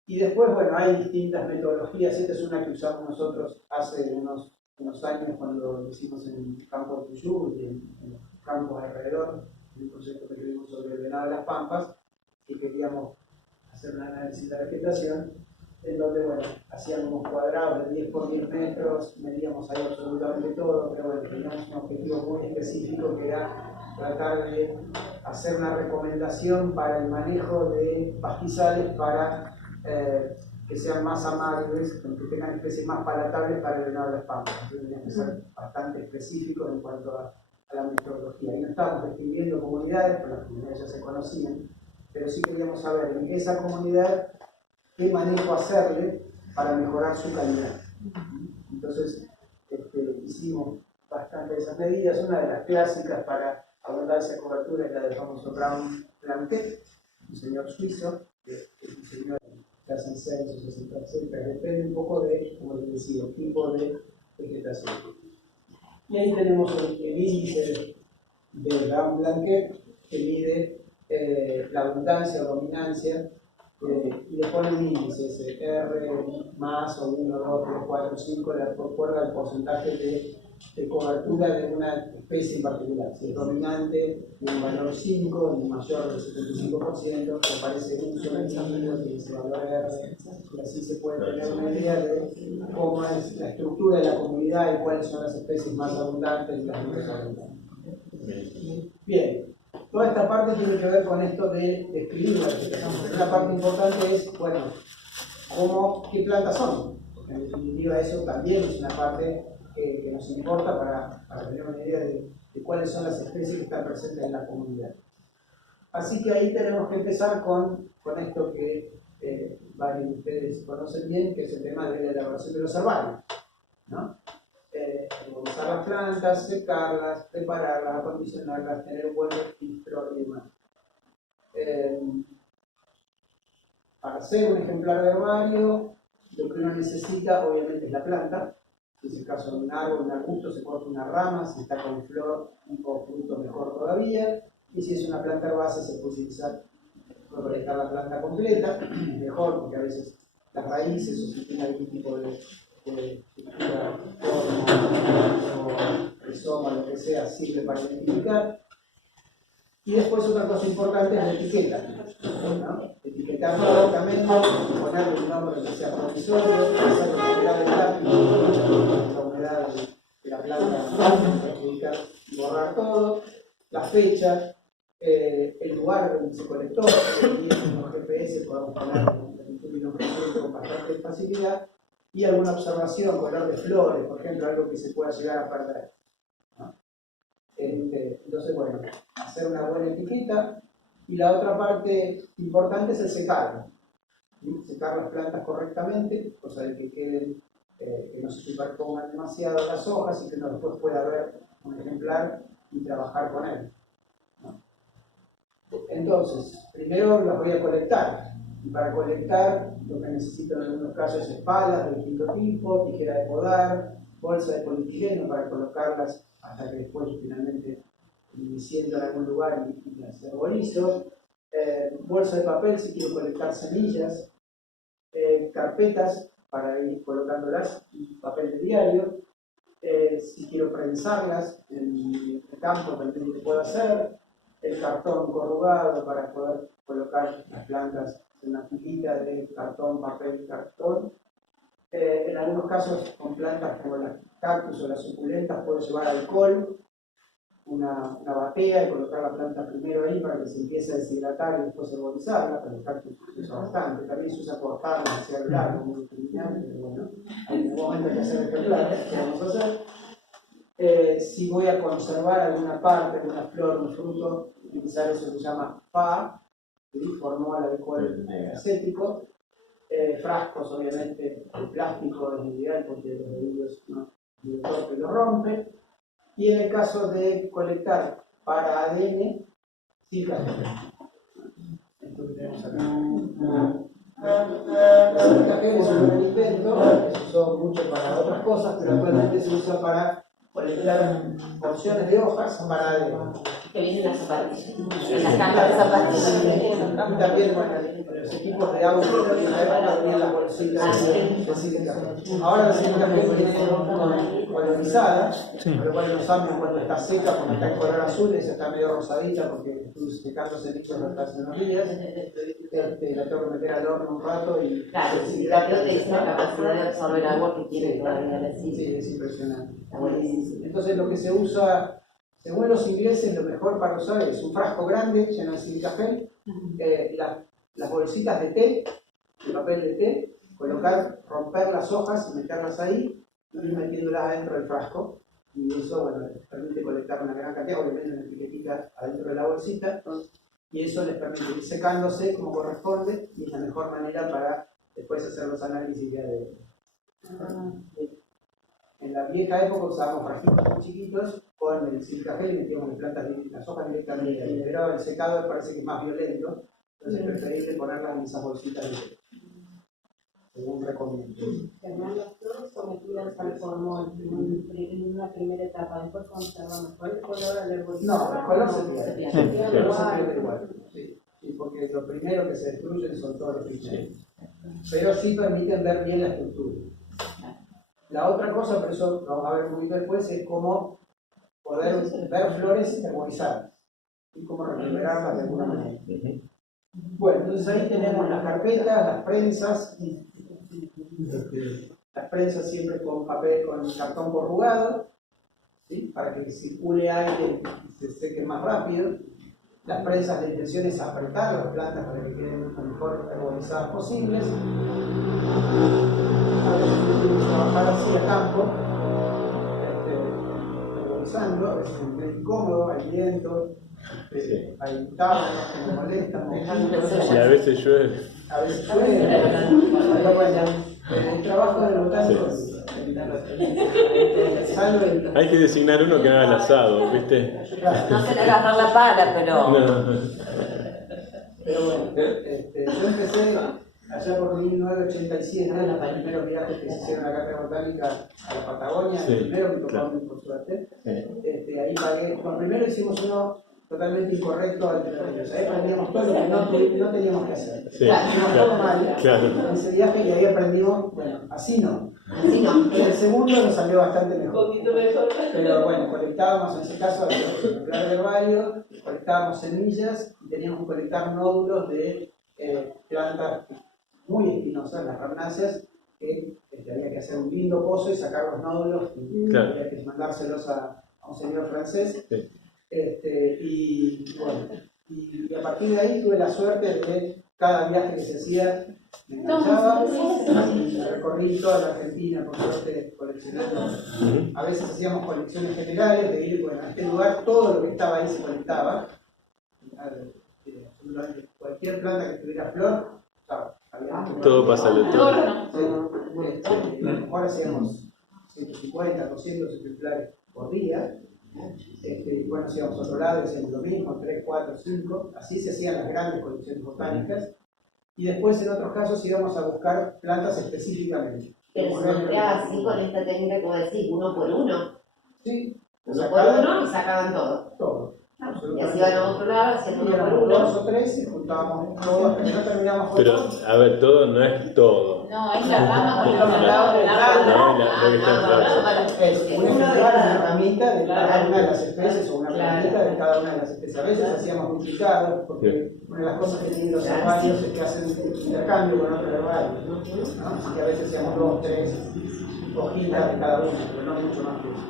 Y después, bueno, hay distintas metodologías. Esta es una que usamos nosotros hace unos años cuando lo hicimos en el campo de Tuyú y en los campos alrededor, en un proyecto que tuvimos sobre el venado de las Pampas, y queríamos hacer un análisis de la vegetación, en donde, bueno, hacíamos unos cuadrados de 10 por 10 metros, medíamos ahí absolutamente todo, pero bueno, teníamos un objetivo muy específico que era tratar de hacer una recomendación para el manejo de pastizales para que sean más amables, que tengan especies más palatables para el venado de las Pampas. Entonces tenían que ser bastante específicos en cuanto a la metodología. Y no estábamos describiendo comunidades, porque las comunidades ya se conocían, pero sí queríamos saber en esa comunidad qué manejo hacerle para mejorar su calidad. Entonces, hicimos bastante de esas medidas. Una de las clásicas para abundancia cobertura es la del famoso Brown Planté, un señor suizo, que diseñó que hacen censos, etcétera. Depende un poco de, como les decía, el tipo de vegetación. Y ahí tenemos el índice de Brown Blanquet, que mide la abundancia o dominancia, y le pone un índice, ese R más o 1, 2, 3, 4, 5, de acuerdo al porcentaje de cobertura de una especie en particular. Si es dominante, un valor 5, un mayor del 75%, aparece un solo índice, que es el valor R, y así se puede tener una idea de cómo es la estructura de la comunidad y cuáles son las especies más abundantes y las menos abundantes. Bien. Toda esta parte tiene que ver con esto de describir la vegetación. Una parte importante es, bueno, qué plantas son, porque en definitiva eso también es una parte que nos importa para tener una idea de cuáles son las especies que están presentes en la comunidad. Así que ahí tenemos que empezar con esto que varios de ustedes conocen bien, que es el tema de la elaboración de los herbarios, ¿no? Usar las plantas, secarlas, prepararlas, acondicionarlas, tener un buen registro y demás. Para hacer un ejemplar de herbario, lo que uno necesita obviamente es la planta. Si es el caso de un árbol, un arbusto, se corta una rama, si está con flor o fruto, mejor todavía. Y si es una planta herbácea, se puede utilizar, recolectar la planta completa, mejor, porque a veces las raíces o si tiene algún tipo de estructura, rizoma, lo que sea, sirve para identificar. Y después otra cosa importante es la etiqueta, ¿no? Etiquetar correctamente, ponerle un nombre que sea provisorio, hacer la humedad del lápiz, la humedad de la planta, perjudicar y borrar todo, la fecha, el lugar donde se colectó, y en los GPS podemos poner con bastante facilidad, y alguna observación, color de flores, por ejemplo, algo que se pueda llegar a perder, ¿no? Entonces, bueno, hacer una buena etiqueta. Y la otra parte importante es el secarlo. Secar las plantas correctamente, cosa de que queden, que no se superpongan demasiado las hojas y que uno después pueda ver un ejemplar y trabajar con él, ¿no? Entonces, primero las voy a colectar. Y para colectar, lo que necesito en algunos casos es palas de distinto tipo, tijera de podar, bolsa de polietileno para colocarlas hasta que después finalmente me siento en algún lugar y las herborizo. Bolsa de papel si quiero colectar semillas, carpetas para ir colocándolas, y papel de diario, si quiero prensarlas en el campo también lo puedo hacer, el cartón corrugado para poder colocar las plantas en una filita de cartón, papel, cartón. En algunos casos con plantas como las cactus o las suculentas puedo llevar alcohol, una batea y colocar la planta primero ahí para que se empiece a deshidratar y después herborizarla, pero el cactus se usa bastante, también se usa cortarla hacia el largo, muy determinante, pero bueno, en algún momento hay que hacer ejemplares, ¿qué vamos a hacer? Si voy a conservar alguna parte, alguna flor, un fruto, utilizar eso que se llama FA, ¿sí? Formol alcohol acético, frascos obviamente de plástico es ideal porque los dedillos no lo rompen. Y en el caso de colectar para ADN, silca gel. Esto que tenemos acá. La silca gel es un buen invento que se usó mucho para otras cosas, pero actualmente se usa para colectar porciones de hojas para ADN. Que vienen las zapatillas. En las cajas de zapatillas. Y también, bueno, los equipos de auto de la época tenían las bolsitas de sílica gel. Ahora la sílica gel viene colorizada, con lo cual no saben cuando está seca, cuando está en color azul, esa está medio rosadita porque estuvo secándose el líquido hace unos días. La tengo que meter al horno un rato y. Claro, si la creo que tiene la capacidad de absorber agua que tiene todavía la sí, silca. es impresionante. Entonces lo que se usa, según los ingleses, lo mejor para usar es un frasco grande lleno de sílica gel, las bolsitas de té, de papel de té, romper las hojas y meterlas ahí y ir metiéndolas adentro del frasco. Y eso, bueno, les permite colectar una gran cantidad, obviamente una etiquetita adentro de la bolsita, y eso les permite ir secándose como corresponde y es la mejor manera para después hacer los análisis de ADN. En la vieja época usábamos frasquitos muy chiquitos con el sílica gel y metíamos las hojas directamente ahí, pero el secado me parece que es más violento, entonces es preferible ponerlas en esas bolsitas de té, según recomiendo. Germán, las flores sometidas al formol en una primera etapa, después conservamos. ¿Cuál es el color al herborizar? No, el color se pierde. Se El pierde color se igual. pierde igual. Sí, porque lo primero que se destruyen son todos los pigmentos. Pero sí permiten ver bien la estructura. La otra cosa, pero eso lo vamos a ver un poquito después, es cómo poder ver flores herborizadas y cómo recuperarlas de alguna manera. Bueno, entonces ahí tenemos las carpetas, las prensas. Las prensas siempre con papel, con cartón corrugado, ¿sí? Para que circule aire y se seque más rápido. Las prensas, la intención es apretar las plantas para que queden lo mejor herborizadas posibles. A veces uno tiene que trabajar así a campo, herborizando, a veces es incómodo, hay viento, hay tablas que me molestan, Y a veces llueve. a veces llueve, pero bueno, el trabajo del botánico salve Hay que designar uno que haga el asado, ¿viste? No se le agarrar la pala, pero. No. Pero bueno, yo empecé allá por 1987, los primeros viajes que se hicieron a la Cátedra Botánica a la Patagonia, Sí, el primero me tocó claro. a mí por suerte. Ahí pagué, bueno, primero hicimos uno totalmente incorrecto al terreno, ahí aprendíamos todo lo que no teníamos que hacer. Sí, Hicimos todo mal claro. en ese viaje y ahí aprendimos, bueno, así no. Así no. En el segundo nos salió bastante Un mejor. poquito mejor. Pero bueno, colectábamos en ese caso el herbario, colectábamos semillas y teníamos que colectar nódulos de plantas muy espinosas, las rhamnáceas, que había que hacer un lindo pozo y sacar los nódulos y Claro. había que mandárselos a un señor francés. Sí. Y bueno, y a partir de ahí tuve la suerte de que cada viaje que se hacía me enganchaba y recorrí toda la Argentina por suerte coleccionando. A veces hacíamos colecciones generales de ir, bueno, a este lugar todo lo que estaba ahí se colectaba. Cualquier planta que tuviera flor, había Todo pasa al otro. a lo mejor hacíamos 150, 200 ejemplares por día. Bueno, hacíamos otro lado, hacíamos lo mismo, 3, 4, 5, así se hacían las grandes colecciones botánicas. Y después en otros casos íbamos a buscar plantas específicamente. Pero se golpeaba así con esta técnica, como decís, 1 por 1. Sí, 1 por 1 y sacaban todo. todo. Y así iban a otro lado, hacían 1 por Éramos 1. 2 o 3 y juntábamos todos, pero no terminamos con Pero, todo. a ver, todo no es todo. No, es la rama con No, los lados de No, lo que está en frase. Es un ejemplar, una ramita de cada una de las especies o una plantita de cada una de las especies. A veces hacíamos duplicados, porque una de las cosas que tienen los herbarios es que hacen intercambio con otros herbarios, ¿no? Así que a veces hacíamos 2, 3 hojitas de cada uno, pero no mucho más que eso.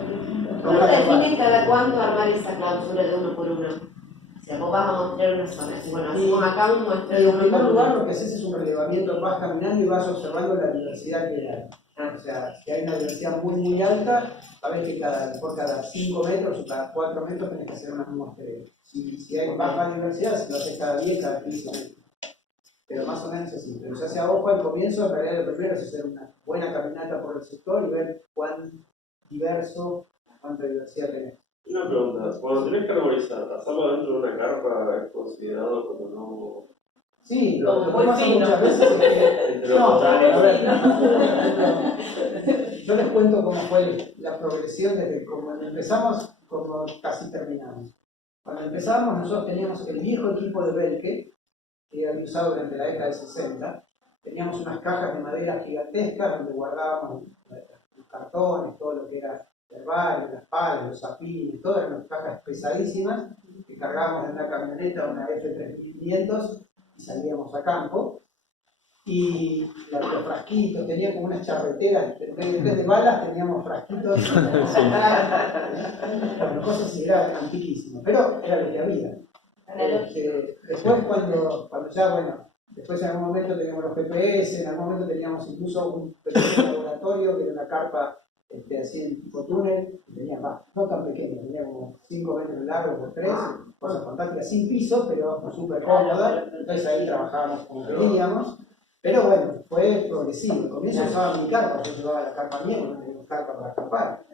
¿Cómo definen cada cuánto armar esa clausura de 1 por 1? O sea, vos vas a mostrar una zona, y bueno, hacemos acá un muestreo de En 1 primer por lugar, 1. lo que haces es un relevamiento, vas caminando y vas observando la diversidad que hay. O sea, si hay una diversidad muy alta, sabes que por cada 5 metros o cada 4 metros tenés que hacer una muestreo. Si hay baja diversidad, si lo haces cada 10, cada 15 metros. Pero más o menos así. Pero se hace a ojo al comienzo, en realidad lo primero es hacer una buena caminata por el sector y ver cuán diverso, cuánta diversidad tenés. Una pregunta, cuando tenés que arborizar, ¿hacerlo dentro de una carpa es considerado como no Sí, lo que Muy pasa fino. muchas veces es que... heterogéneo? a ver, yo les cuento cómo fue la progresión desde cuando empezamos como casi terminamos. Cuando empezamos nosotros teníamos el viejo equipo de Belke, que había usado durante la década del 60. Teníamos unas cajas de madera gigantescas donde guardábamos los cartones, todo lo que era herbario, las palas, los zapines, todas eran cajas pesadísimas que cargábamos en una camioneta, una F3500 y salíamos a campo. Y los frasquitos, teníamos como unas charreteras, en vez de balas teníamos frasquitos. Bueno, cosas así, era antiquísimo, pero era lo que había. Después cuando ya, bueno, después en algún momento teníamos los GPS, en algún momento teníamos incluso un pequeño laboratorio que era una carpa así en tipo túnel, que tenía no tan pequeño, tenía como 5 metros largo por 3, cosas fantásticas, sin piso, pero súper cómoda. Entonces ahí trabajábamos como queríamos. Pero bueno, fue progresivo. Al comienzo usaba mi carpa, yo llevaba la carpa mía, no tenía carpa para acampar.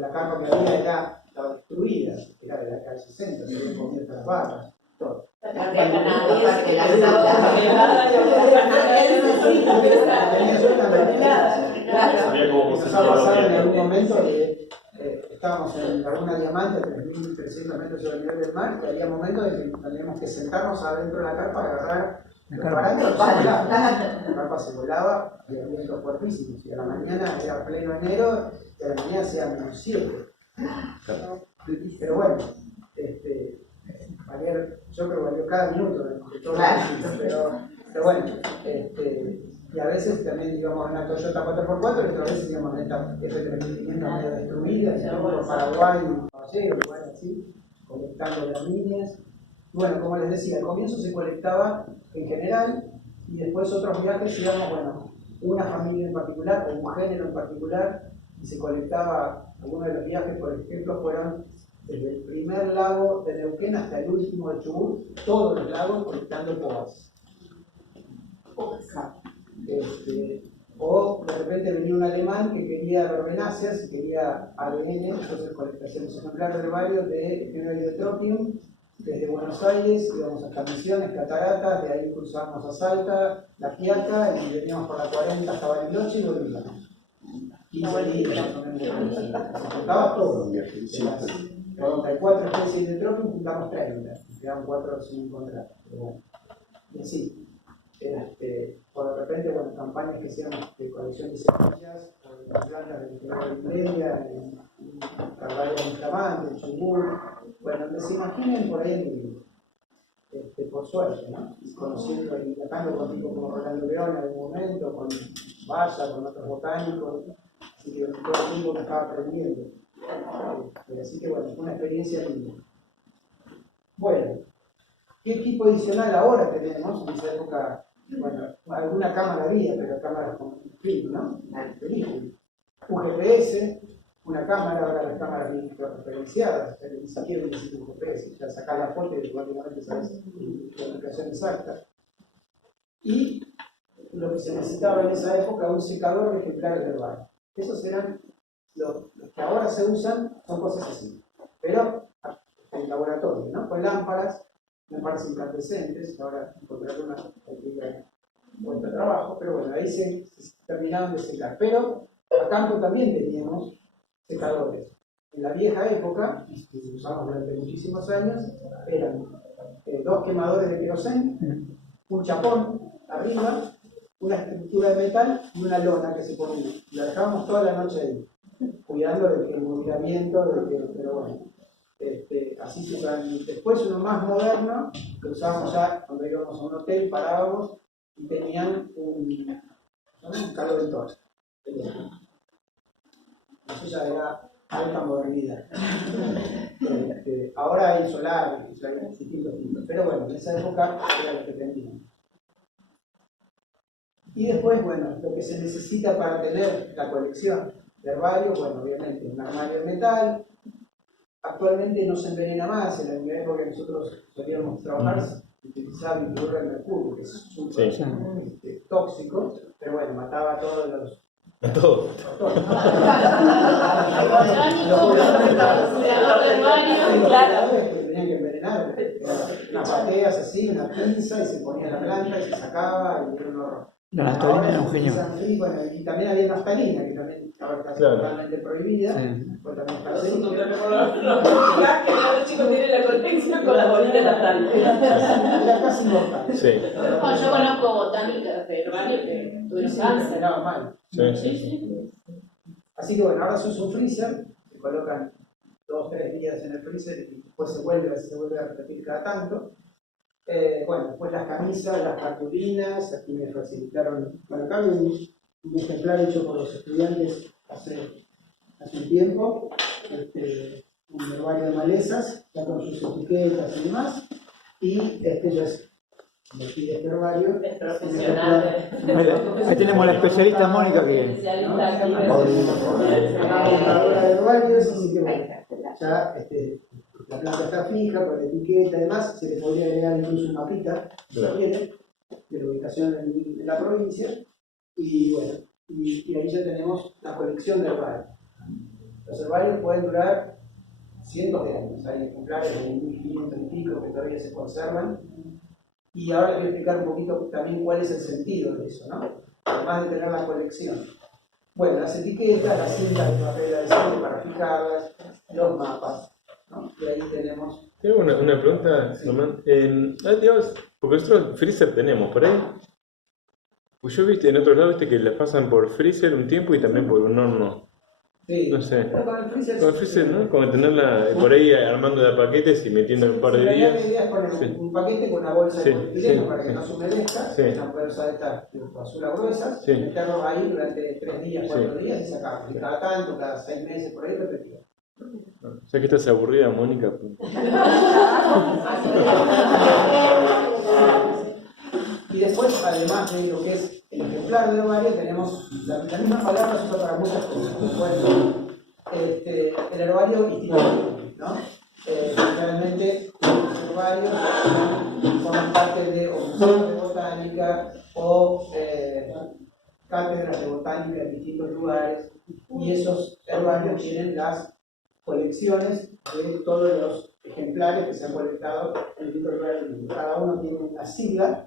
La carpa que había ya estaba destruida, era de la década del 60, se habían comido las vacas, todo. Sabía cómo Nos ha funcionaba pasado en bien. algún momento que estábamos en Laguna Diamante, a 3.300 metros sobre el nivel del mar, y había momentos en que teníamos que sentarnos adentro de la carpa, agarrar los parámetros, la carpa se volaba y había vientos fuertísimos. Y a la mañana era pleno enero, y a la mañana hacía -7. Pero bueno, yo creo que valió cada minuto de todo pero bueno, y a veces también íbamos en la Toyota 4x4 y otras veces íbamos en esta F3500 medio destruida, por Paraguay, Uruguay, así, colectando gramíneas. Bueno, como les decía, al comienzo se colectaba en general y después otros viajes íbamos, bueno, una familia en particular o un género en particular y se colectaba. Algunos de los viajes, por ejemplo, fueron desde el primer lago de Neuquén hasta el último de Chubut, todos los lagos colectando poas. O de repente venía un alemán que quería verbenáceas y quería ADN, entonces hacíamos ejemplares de varios de género de Tropium, desde Buenos Aires íbamos hasta Misiones, Cataratas, de ahí cruzábamos a Salta, La Quiaca, y veníamos por la 40 hasta Bariloche y volvíamos. 15 días más o menos. Se juntaba todo. De las 44 especies de Tropium juntamos 30, quedaban 4 sin encontrar. Pero bueno. Y así. Por de repente, bueno, campañas que hacíamos de colección de semillas, en las plantas de General Media, en Carvalho Inflamante, en Chubut, bueno, donde se imaginen por ahí en el mundo. Por suerte, ¿no? Y conociendo y viajando con tipos como Rolando León en algún momento, con Valla, con otros botánicos, así que todo el tiempo me estaba aprendiendo. Así que bueno, fue una experiencia linda. Bueno, ¿qué equipo adicional ahora tenemos? En esa época, bueno, alguna cámara había, pero cámaras con film, ¿no? Película. Un GPS, una cámara, ahora las cámaras bien referenciadas, ni siquiera necesita un GPS, ya sacás la foto y automáticamente sabes la ubicación exacta. Y lo que se necesitaba en esa época, un secador de ejemplares de herbarios. Esos eran los que ahora se usan, son cosas así, pero en laboratorio, ¿no? Con lámparas incandescentes, ahora encontrar una cuesta trabajo, pero bueno, ahí se terminaron de secar. Pero a campo también teníamos secadores. En la vieja época, y que usamos durante muchísimos años, eran 2 quemadores de queroseno, un chapón arriba, una estructura de metal y una lona que se ponía. La dejábamos toda la noche ahí, cuidando de que el movimiento, pero bueno, así se usaban. Después uno más moderno, que usábamos ya cuando íbamos a un hotel, parábamos y tenían un caloventor. Eso ya era alta modernidad. Ahora hay solar, hay distintos tipos, pero bueno, en esa época era lo que teníamos. Y después, bueno, lo que se necesita para tener la colección de herbarios, bueno, obviamente un armario de metal. Actualmente no se envenena más, en la época que nosotros solíamos trabajar se utilizaba cloruro de mercurio, que es súper tóxico, pero bueno, mataba a todos los... A todos. Que tenían que envenenar, unas bateas así, una pinza y se ponía la planta y se sacaba y era un horror. La naftalina era un genio. Bueno, y también había naftalina, que también ahora está totalmente prohibida. Pues también está Que cada chico tiene la conexión con la bolita de la planta. era casi mortal. Sí. Yo conozco botánicas de herbarios que tuvieron cáncer. Era mal. Sí. Así que bueno, ahora se usa un freezer, se colocan 2 o 3 días en el freezer y después se vuelve a repetir cada tanto. Bueno, después las camisas, las cartulinas, aquí me facilitaron. Bueno, acá hay un ejemplar hecho por los estudiantes hace un tiempo, un herbario de malezas, ya con sus etiquetas y demás. Y ya es de aquí de este herbario. Es profesional. Ahí tenemos la especialista Mónica que... La de herbarios, así que bueno, ya la planta está fija, con la etiqueta y demás, se le podría agregar incluso un mapita, si se quiere, de la ubicación en la provincia, y bueno, y ahí ya tenemos la colección de herbarios. Los herbarios pueden durar cientos de años, hay ejemplares de 1500 y pico que todavía se conservan, y ahora les voy a explicar un poquito también cuál es el sentido de eso, ¿no? Además de tener la colección. Bueno, las etiquetas, las cintas de papel adhesivo para fijarlas, los mapas, ¿no? Y ahí tenemos... Tengo una pregunta, Román. Digamos, porque nosotros freezer tenemos por ahí. Pues yo viste en otros lados que las pasan por freezer un tiempo y también por un horno. Sí. No sé. Pero con el Freezer, ¿no? Como tenerla por ahí armando de paquetes y metiendo en un par de La días. idea es poner Sí. un paquete con una bolsa de Sí, polietileno sí, para que sí. no se humedezca, Sí. una bolsa de estas de basura gruesas, Sí. meterlo ahí durante 3 días, 4 Sí. días y sacarlo. Y cada tanto, cada 6 meses por ahí repetir. Ya que estás aburrida, Mónica. Y después, además de lo que es el ejemplar de herbario, tenemos la misma palabra se usa para muchas cosas. Bueno, el herbario institutivo, ¿no? Realmente los herbarios forman parte de o museos de botánica o cátedras de botánica en distintos lugares, y esos herbarios tienen las colecciones de todos los ejemplares que se han colectado en distintos lugares del mundo. Cada uno tiene una sigla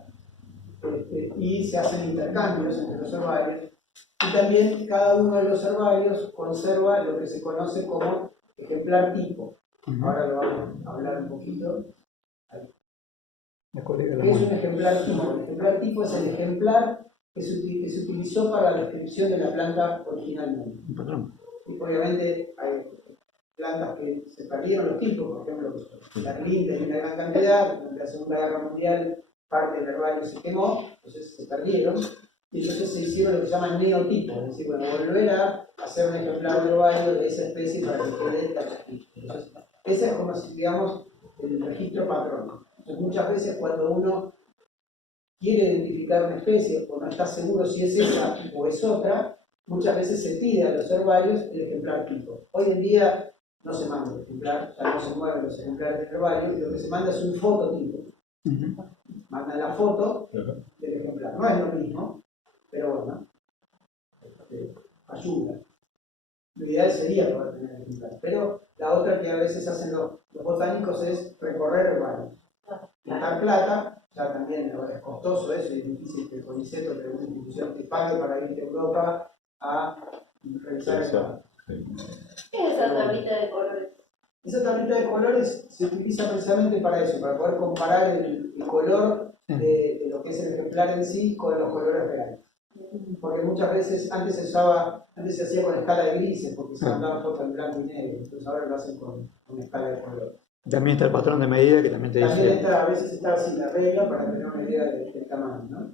y se hacen intercambios entre los herbarios, y también cada uno de los herbarios conserva lo que se conoce como ejemplar tipo. Ahora lo vamos a hablar un poquito. ¿Qué es un ejemplar tipo? El ejemplar tipo es el ejemplar que se utilizó para la descripción de la planta originalmente. Y obviamente hay plantas que se perdieron los tipos, por ejemplo, la linda hay una gran cantidad, durante la Segunda Guerra Mundial parte del herbario se quemó, entonces se perdieron, y entonces se hicieron lo que se llama neotipos, es decir, bueno, volver a hacer un ejemplar de herbario de esa especie para que quede tal registro. Entonces, ese es como si, digamos, el registro patrón. Entonces, muchas veces cuando uno quiere identificar una especie o no está seguro si es esa o es otra, muchas veces se pide a los herbarios el ejemplar tipo. Hoy en día no se manda el ejemplar, ya no se mueven los ejemplares del herbario, y lo que se manda es un fototipo. Manda la foto del ejemplar. No es lo mismo, pero bueno, ayuda. Lo ideal sería poder tener el ejemplar, pero la otra que a veces hacen los botánicos es recorrer herbarios. Gastar plata ya también ahora es costoso eso y es difícil que el CONICET o que una institución te pague para irte a Europa a realizar eso. ¿Qué es esa tablita de colores? Esa tablita de colores se utiliza precisamente para eso, para poder comparar el color de lo que es el ejemplar en sí con los colores reales. Porque muchas veces antes se hacía con escala de grises, porque se mandaba fotos en blanco y negro, entonces ahora lo hacen con escala de color. También está el patrón de medida que también te También dice. a veces está así la regla para tener una idea del tamaño, ¿no?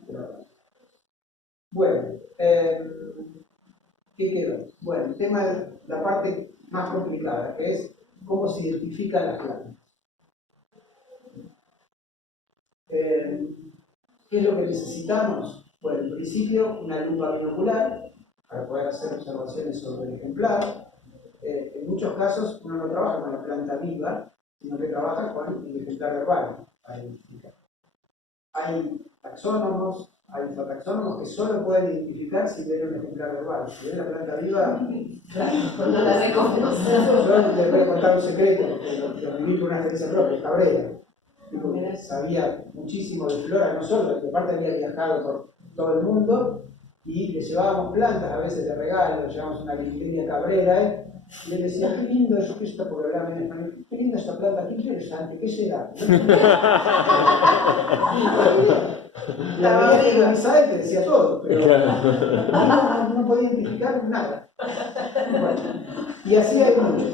Bueno, ¿qué quedó? Bueno, el tema de la parte más complicada, que es cómo se identifican las plantas. ¿Qué es lo que necesitamos? Bueno, en principio una lupa binocular para poder hacer observaciones sobre el ejemplar. En muchos casos uno no trabaja con la planta viva, sino que trabaja con el ejemplar verbal para identificar. Hay taxónomos, hay infrataxónomos que solo pueden identificar si ven un ejemplar verbal. Si ven la planta viva, No la reconoce. yo les voy a contar un secreto, porque lo viví por una experiencia propia, Cabrera. Digo, sabía muchísimo de flora, no solo, que aparte había viajado por todo el mundo y le llevábamos plantas a veces de regalo, le llevábamos una Gilteria Cabrera, y él decía, qué lindo es esto, porque hablaba en español, qué linda esta planta, qué interesante, ¿qué será? La veía que revisaba y te decía todo, pero no podía identificar nada. Bueno, y así hay muchos.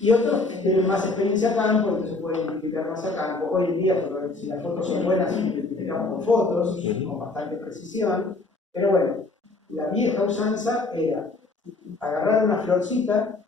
Y otros tienen más experiencia a campo, entonces se puede identificar más a campo. Hoy en día, si las fotos son buenas, identificamos con fotos, con bastante precisión. Pero bueno, la vieja usanza era agarrar una florcita,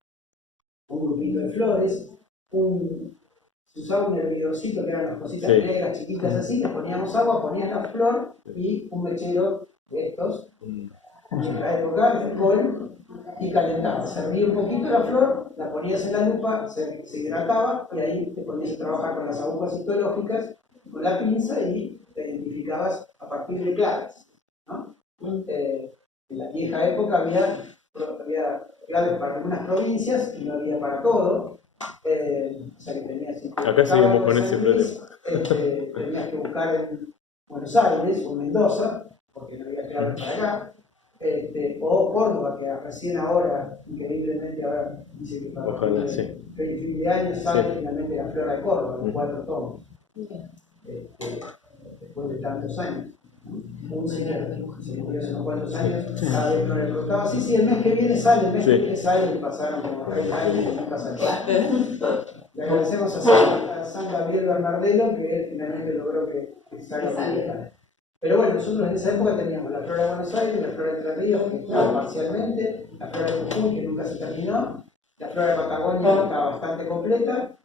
un grupito de flores, se usaba un hervidorcito que eran las cositas negras, chiquitas así, le poníamos agua, ponías la flor y un mechero de estos, y en la época de alcohol, y calentaba. Se hervía un poquito la flor, la ponías en la lupa, se hidrataba y ahí te ponías a trabajar con las agujas citológicas, con la pinza y te identificabas a partir de claves, ¿no? En la vieja época había claves para algunas provincias y no había para todo. O sea que tenías acá seguimos con ese problema. Tenías que buscar en Buenos Aires o en Mendoza, porque no había claves para acá. O Córdoba, que recién ahora, increíblemente, ahora dice que para Ojalá, sí. fin de año sale finalmente la flora de Córdoba, en 4 tomos. Después de tantos años. Un señor se murió hace unos cuantos años, cada vez no le preguntaba, sí, el mes que viene sale, el mes que viene sale, y pasaron como 30 años y nunca salió. Le agradecemos a San Gabriel Bernardelo que finalmente logró que salga. Pero bueno, nosotros en esa época teníamos la flora de Buenos Aires, la flora de Entre Ríos, que estaba parcialmente, la flora de Jujuy, que nunca se terminó, la flora de Patagonia, que estaba bastante completa,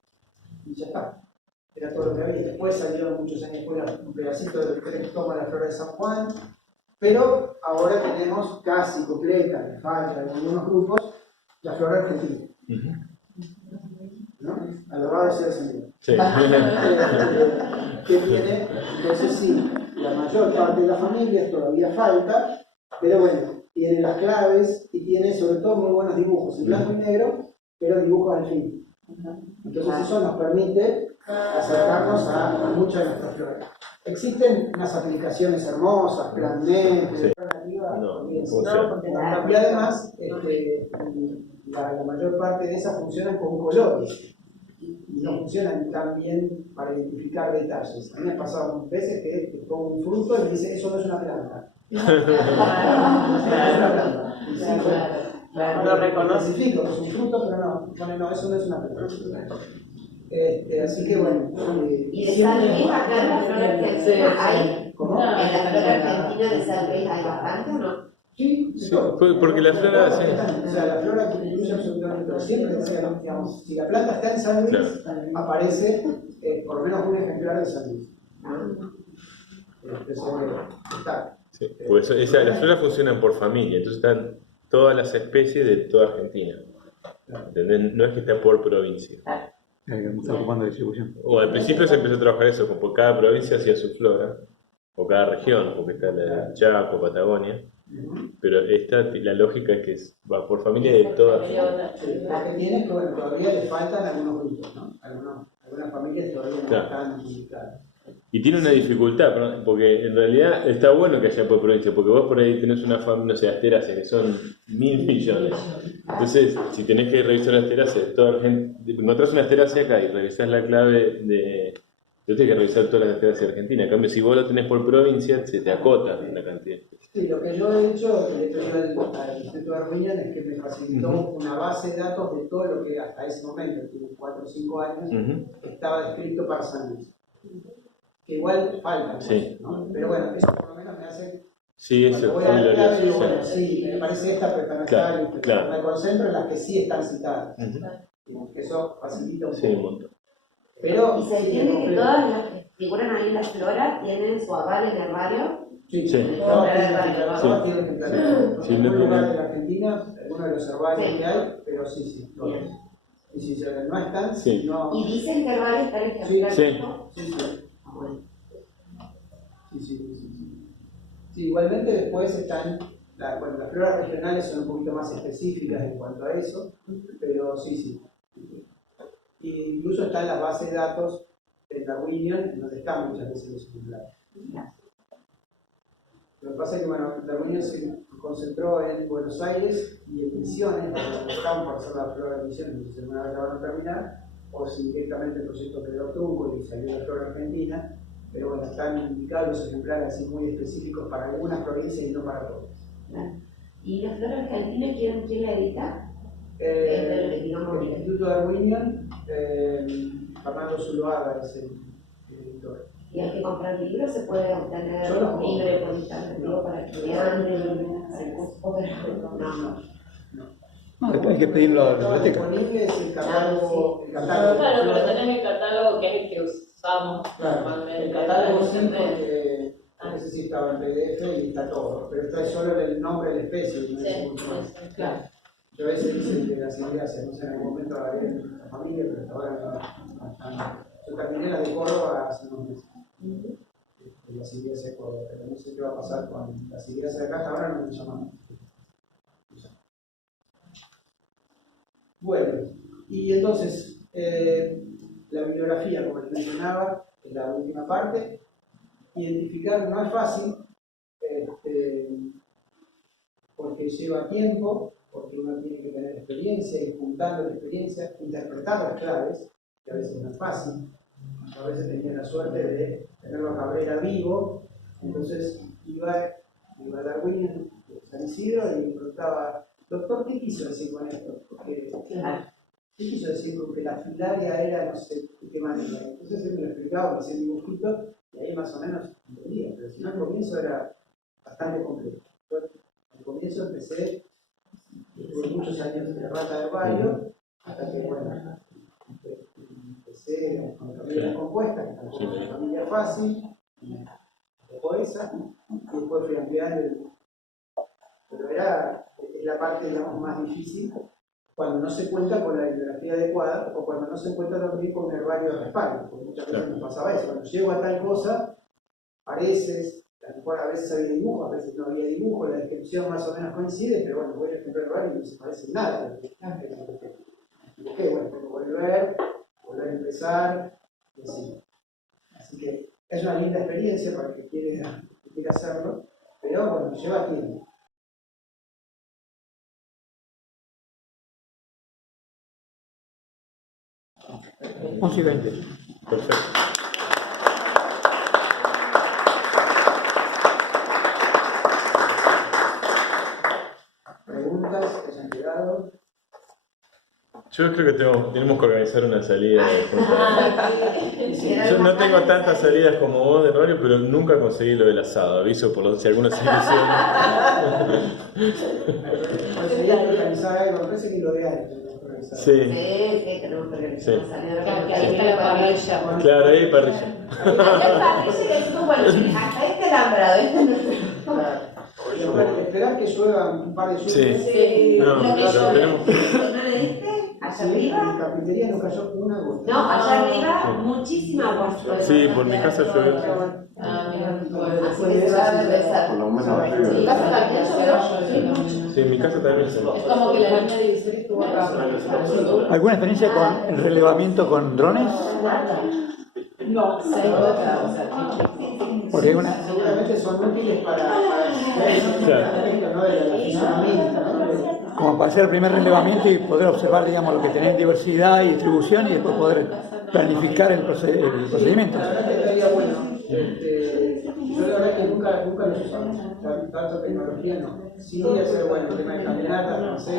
y ya está. Era todo lo que había. Después salió muchos años después un pedacito de 3 tomos de la flora de San Juan, pero ahora tenemos casi completa, le falta en algunos grupos, la flora argentina. ¿No? Alabado sea el Señor. Sí. Que tiene, entonces sí, la mayor parte de las familias todavía falta, pero bueno, tiene las claves y tiene sobre todo muy buenos dibujos en blanco y negro, pero dibujos al fin. Entonces eso nos permite acercarnos a muchas de nuestras flores. Existen unas aplicaciones hermosas, Planet, y además la mayor parte de esas funcionan con colores y no funcionan tan bien para identificar detalles. A mí me ha pasado muchas veces que pongo un fruto y me dice eso no es una planta. No es una planta. Y sí, Lo reconoce. especifico que es un fruto, pero no, eso no es una planta. Así que bueno. ¿Y de San Luis acá en la flora argentina hay? ¿Cómo? ¿En la flora argentina de San Luis hay bastante o no? Sí, porque la flora, sí. O sea, la flora que incluye absolutamente todo. Siempre decía, digamos, si la planta está en San Luis, aparece por lo menos un ejemplar de San Luis. Está. Sí, pues las floras funcionan por familia, entonces están todas las especies de toda Argentina. ¿Entendés? No es que estén por provincia. Está ocupando distribución. O al principio se empezó a trabajar eso, como cada provincia hacía su flora, o cada región, porque está la Chaco, Patagonia, pero la lógica es que va por familia de toda Argentina. La que tiene es que bueno, todavía le faltan algunos grupos, ¿no? Algunas familias todavía no están indicadas. Y tiene una dificultad, porque en realidad está bueno que haya por provincia, porque vos por ahí tenés una familia, no sé, Asteracea, que son 1.000 millones. Entonces, si tenés que revisar Asteracea, encontrás una Asteracea acá y revisás la clave de... Yo tengo que revisar todas las Asteracea de Argentina. En cambio, si vos lo tenés por provincia, se te acota la cantidad. Sí, lo que yo he hecho, que le he pedido al Instituto de Armenia, es que me facilitó una base de datos de todo lo que hasta ese momento, tiene 4 o 5 años, estaba descrito para San Luis. Que igual falta, sí. ¿no? Pero bueno, eso por lo menos me hace... Sí, eso voy a la clave y digo, sí. bueno, sí, me parece esta, pero no Claro, está, claro. me concentro en las que sí están citadas. Que eso facilita un Sí, un poco. montón. Pero, Y se entiende que todas las que figuran ahí en la flora tienen su aval en el barrio. sí, Sí. todas tienen que tener. Sí, En no algún lugar tiene- de la Argentina, algunos de los herbarios Sí. que hay, pero sí, todos. Bien. Y si no están, Sí. no... Y dicen que herbarios están en Sí, ejemplar. sí. Ah, bueno. Sí. Sí, igualmente después están, bueno, las floras regionales son un poquito más específicas en cuanto a eso, pero sí. Y incluso están las bases de datos de Darwinian, en donde están muchas veces los ejemplares. Lo que pasa es que, bueno, Darwinian se concentró en Buenos Aires y en Misiones, donde están por hacer la flora de Misiones, no sé si alguna vez la van a terminar, o si directamente el proyecto quedó trunco y salió la flora argentina. Pero bueno, están indicados los ejemplares así muy específicos para algunas provincias y no para todas. ¿Y la flora argentina quién la edita? El Instituto Darwinian, Fernando Zuloaga es el editor. ¿Y hay que comprar libros? ¿Se puede obtener Yo los libre por internet para estudiantes? No, hay que pedirlo a la biblioteca. Disponible es el catálogo. Claro, pero tenés el catálogo que es el que usamos Claro, normalmente. el catálogo sí, Internet. porque ese sí estaba en PDF y está todo, pero está solo el nombre de la especie, no dice mucho más. Sí, claro. Yo a veces hice de las ideas, no sé, en algún momento agarré en la familia, pero hasta ahora no. Yo terminé las de Córdoba hace unos meses. Las ideas de Córdoba, pero no sé qué va a pasar con las ideas de acá, hasta ahora no me llaman. Bueno, y entonces, la bibliografía, como les mencionaba, en la última parte, identificar no es fácil, porque lleva tiempo, porque uno tiene que tener experiencia, ir juntando la experiencia, interpretar las claves, que a veces no es fácil. A veces tenía la suerte de tenerlo a Cabrera vivo, entonces iba a Darwin de San Isidro y me preguntaba, doctor, ¿qué quiso decir con esto? Porque, ¿qué quiso decir con que la filaria era no sé de qué manera? Entonces él me lo explicaba, me hacía un dibujito y ahí más o menos entendía, pero si no al comienzo era bastante complejo. Yo, al comienzo empecé, tuve muchos años de rata de barrio, hasta que, bueno, empecé con familias compuestas, que tampoco es una familia fácil, dejó esa, y después fui ampliando, pero es la parte, digamos, más difícil cuando no se cuenta con la bibliografía adecuada o cuando no se cuenta también con un herbario de respaldo, porque muchas veces me pasaba eso, cuando llego a tal cosa, pareces, a lo mejor a veces había dibujo, a veces no había dibujo, la descripción más o menos coincide, pero bueno, voy a comprar herbario y no se parece en nada. Bueno, tengo que volver a empezar, y así. Así que es una linda experiencia para el que quiere hacerlo, pero bueno, lleva tiempo. Básicamente. Perfecto. ¿Preguntas que hayan quedado? Yo creo que tenemos que organizar una salida. Yo Yo no tengo tantas salidas como vos de barrio, pero nunca conseguí lo del asado. Aviso por si alguna se Sería organizar algo, me parece que lo de ahí tenemos que organizar. Sí, Sí, tenemos que organizar una salida. Que ahí está la parrilla. claro, ahí parrilla. Ayer parrilla y decimos, bueno, hasta este alambrado. Claro. Podríamos esperar que llueva un par de lluvias. Sí. No, Lo que pero yo tenemos- ¿no le diste? Allá Sí, en arriba. la carpintería no cayó una gota. No, allá arriba, Sí. muchísima agua. Sí, por mi casa llovió. Ah, mira, bueno. Así que ya debe empezar. Por lo menos Sí, arriba. casa también llovió. Sí, en mi casa también se. Es como que la línea divisoria estuvo acá. ¿Alguna experiencia con el relevamiento con drones? No, Porque una, seguramente son útiles para aspecto, ¿no? De la fisonomía, ¿no? como para hacer el primer relevamiento y poder observar, digamos, lo que tenés en diversidad y distribución y después poder planificar el procedimiento. La verdad que estaría bueno. Yo la verdad que nunca lo he usado. Tanta tecnología no. Sí voy a hacer, bueno, el tema de caminatas, no sé.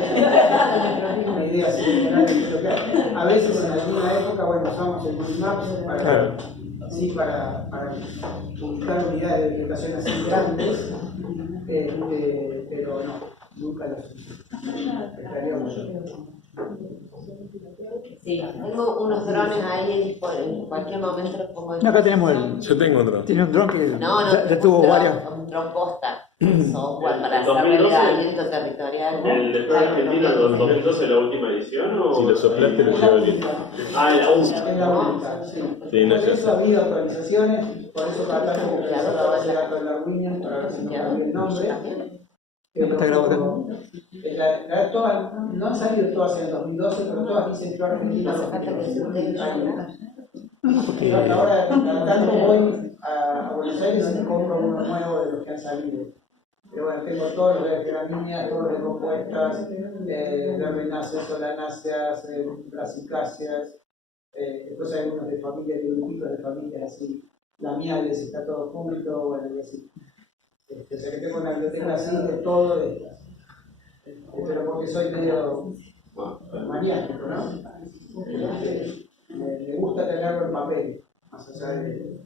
Una idea similar de lo que hay. A veces en alguna época, bueno, usamos el Google Maps para, sí, para publicar unidades de vegetación así grandes, pero no, nunca lo usé. Estaría bueno. Sí, tengo unos drones ahí, en cualquier momento los pongo en... No, acá tenemos el... Yo tengo otro. Tiene un dron que No, ya tuvo un varios. un dron posta, software para ¿En hacer 2012? relevamiento territorial. ¿El después de Argentina del 2012 la última edición o...? Si lo soplaste, lo Es lleva la bien. única. Ah, la última. Es la única, sí. Sí, no, Por ya eso sé. ha habido actualizaciones, por eso cada tanto que actualizó la base de datos de Darwinian para ver si no cambia el nombre. Está grabado Todas, no han salido todas en el 2012, pero todas dicen Flora Argentina. No hace falta que se use. Ahora, cada tanto voy a Buenos Aires y compro uno nuevo de los que han salido. Pero bueno, tengo todos los de gramíneas, todos los de compuestas, verbenáceas, solanáceas, brasicáceas. Después hay unos de familias, de grupitos de familias así. La miales está todo junto, bueno, y así. O sea que tengo una biblioteca así de todo de estas. Pero porque soy medio maniático, ¿no? Me gusta tenerlo en papel, más allá de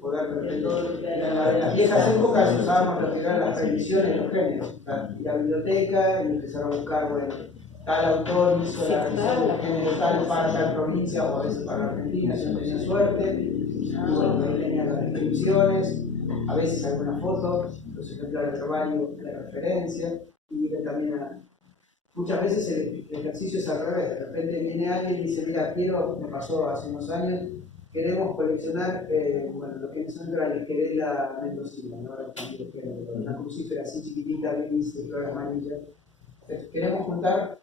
poder ver todo. En las viejas épocas usábamos lo que eran las revisiones de los géneros, la biblioteca y empezar a buscar, bueno, tal autor hizo la revisión del género tal para tal provincia o a veces para Argentina, si no tenía suerte. Y bueno, ahí tenía las descripciones, a veces algunas fotos, los ejemplares de herbario, la referencia, y también muchas veces el ejercicio es al revés. De repente viene alguien y dice, mira, me pasó hace unos años, queremos coleccionar, bueno, lo que es la Esquerela mendocina, ¿no? Una crucífera así chiquitita, gris, de flores amarillas. Entonces, queremos juntar,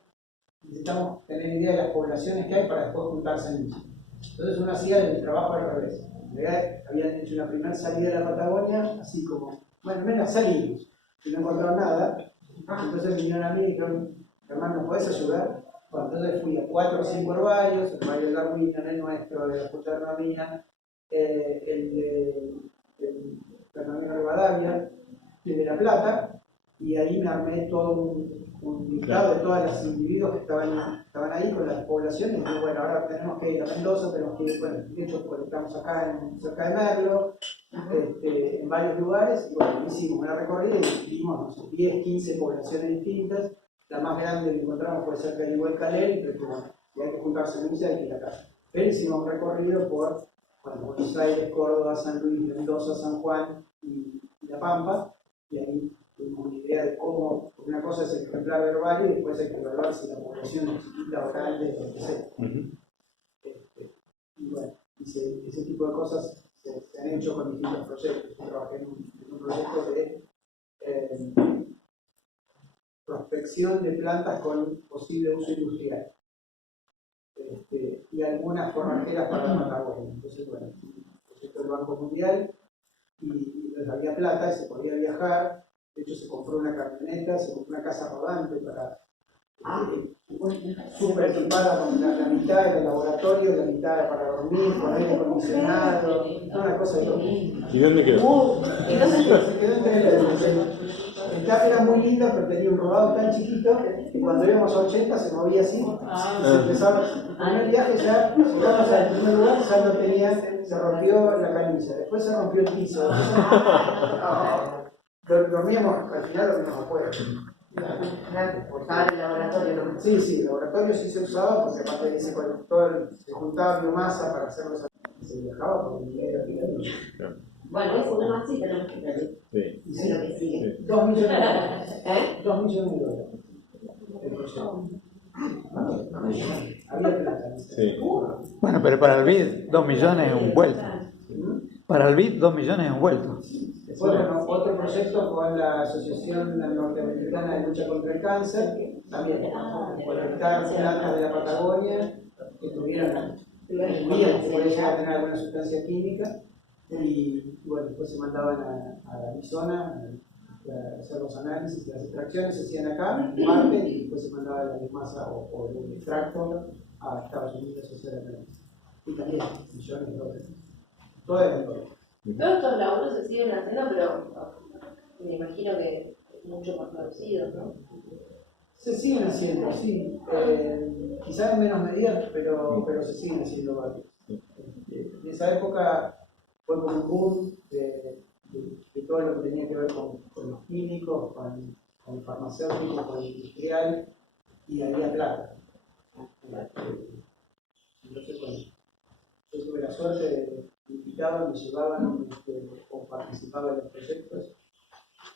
necesitamos tener idea de las poblaciones que hay para después juntar semillas. Entonces uno hacía el trabajo al revés. En realidad habían hecho una primera salida a la Patagonia, así como, bueno, venga, salimos, y no encontraron nada. Entonces vinieron a mí y dijeron, hermano, ¿nos podés ayudar? Bueno, entonces fui a 4 o 5 herbarios, el herbario de Darwinian, el nuestro, de la Junta de Hermamina, el de Fernando Rivadavia, el de La Plata, y ahí me armé todo un listado de todos los individuos que estaban ahí con las poblaciones. Y bueno, ahora tenemos que ir a Mendoza, tenemos que ir, bueno, de hecho, pues, estamos acá cerca de Merlo, en varios lugares, y bueno, hicimos una recorrida y vimos 10, 15 poblaciones distintas. La más grande que encontramos fue cerca de Igualcalén, pero bueno, si hay que juntarse en hay que ir acá. Pero hicimos un recorrido por Buenos Aires, Córdoba, San Luis, Mendoza, San Juan y La Pampa, y ahí tuvimos una idea de cómo, porque una cosa es el ejemplar verbal y después hay que evaluar si la población es chiquita o grande o lo que sea. Y bueno, ese tipo de cosas se han hecho con distintos proyectos. Yo trabajé en un proyecto de prospección de plantas con posible uso industrial y algunas forrajeras para la Patagonia. Entonces, bueno, un proyecto del Banco Mundial y entonces había plata y se podía viajar. De hecho, se compró una camioneta, se compró una casa rodante para súper equipada con la mitad del laboratorio, la mitad para dormir, con aire acondicionado, una cosa de todo. ¿Y dónde quedó? Se quedó entre el TAP era muy lindo, pero tenía un rodado tan chiquito que cuando íbamos a 80 se movía así. Y se empezaba, el primer viaje ya llegamos al primer lugar, ya no tenía, se rompió la canilla, después se rompió el piso. Dormíamos, al final dormíamos afuera. Usar el laboratorio, ¿no? Sí, el laboratorio sí se usaba, porque aparte de se juntaba biomasa para hacer los alimentos, se viajaba por el medio de Bueno, es uno más sí tenemos que tener. Sí. y sí, Es lo que sigue. 2 millones de dólares. ¿Eh? 2 millones de dólares. El proyecto. Había plata. Sí. Bueno, pero para el BID 2 millones es un vuelto. Para el BID 2 millones es un vuelto. Después, bueno, otro proyecto con la Asociación Norteamericana de Lucha contra el Cáncer, también colectar plantas de la Patagonia que tuvieran descubrían que podía llegar a tener alguna sustancia química y bueno, después se mandaban a la Arizona a hacer los análisis, las extracciones se hacían acá, en Marte, y después se mandaba la biomasa o el extracto a Estados Unidos a hacer análisis. Y también millones de dólares. Todo el mundo. Todos estos laburos se siguen haciendo, pero me imagino que mucho más reducidos, ¿no? Se siguen haciendo, sí. Quizás en menos medida, pero se siguen haciendo varios. En esa época fue como un boom de todo lo que tenía que ver con los químicos, con el farmacéutico, con el industrial, y había plata. Entonces, bueno, yo tuve la suerte de me invitaban, me llevaban o participaba en los proyectos,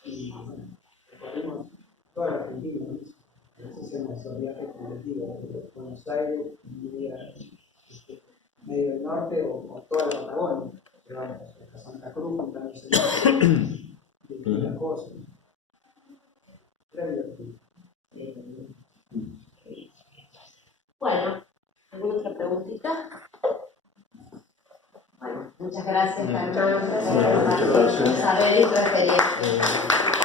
y bueno, recorrimos toda la Argentina, ¿no? Hacíamos esos viajes colectivos de Buenos Aires, medio del norte o toda la Patagonia. Llevamos hasta Santa Cruz, juntándose de las cosas. Era divertido. Bueno, ¿alguna otra preguntita? Bueno, muchas gracias, Germán, por Muchas gracias. saber y tu experiencia.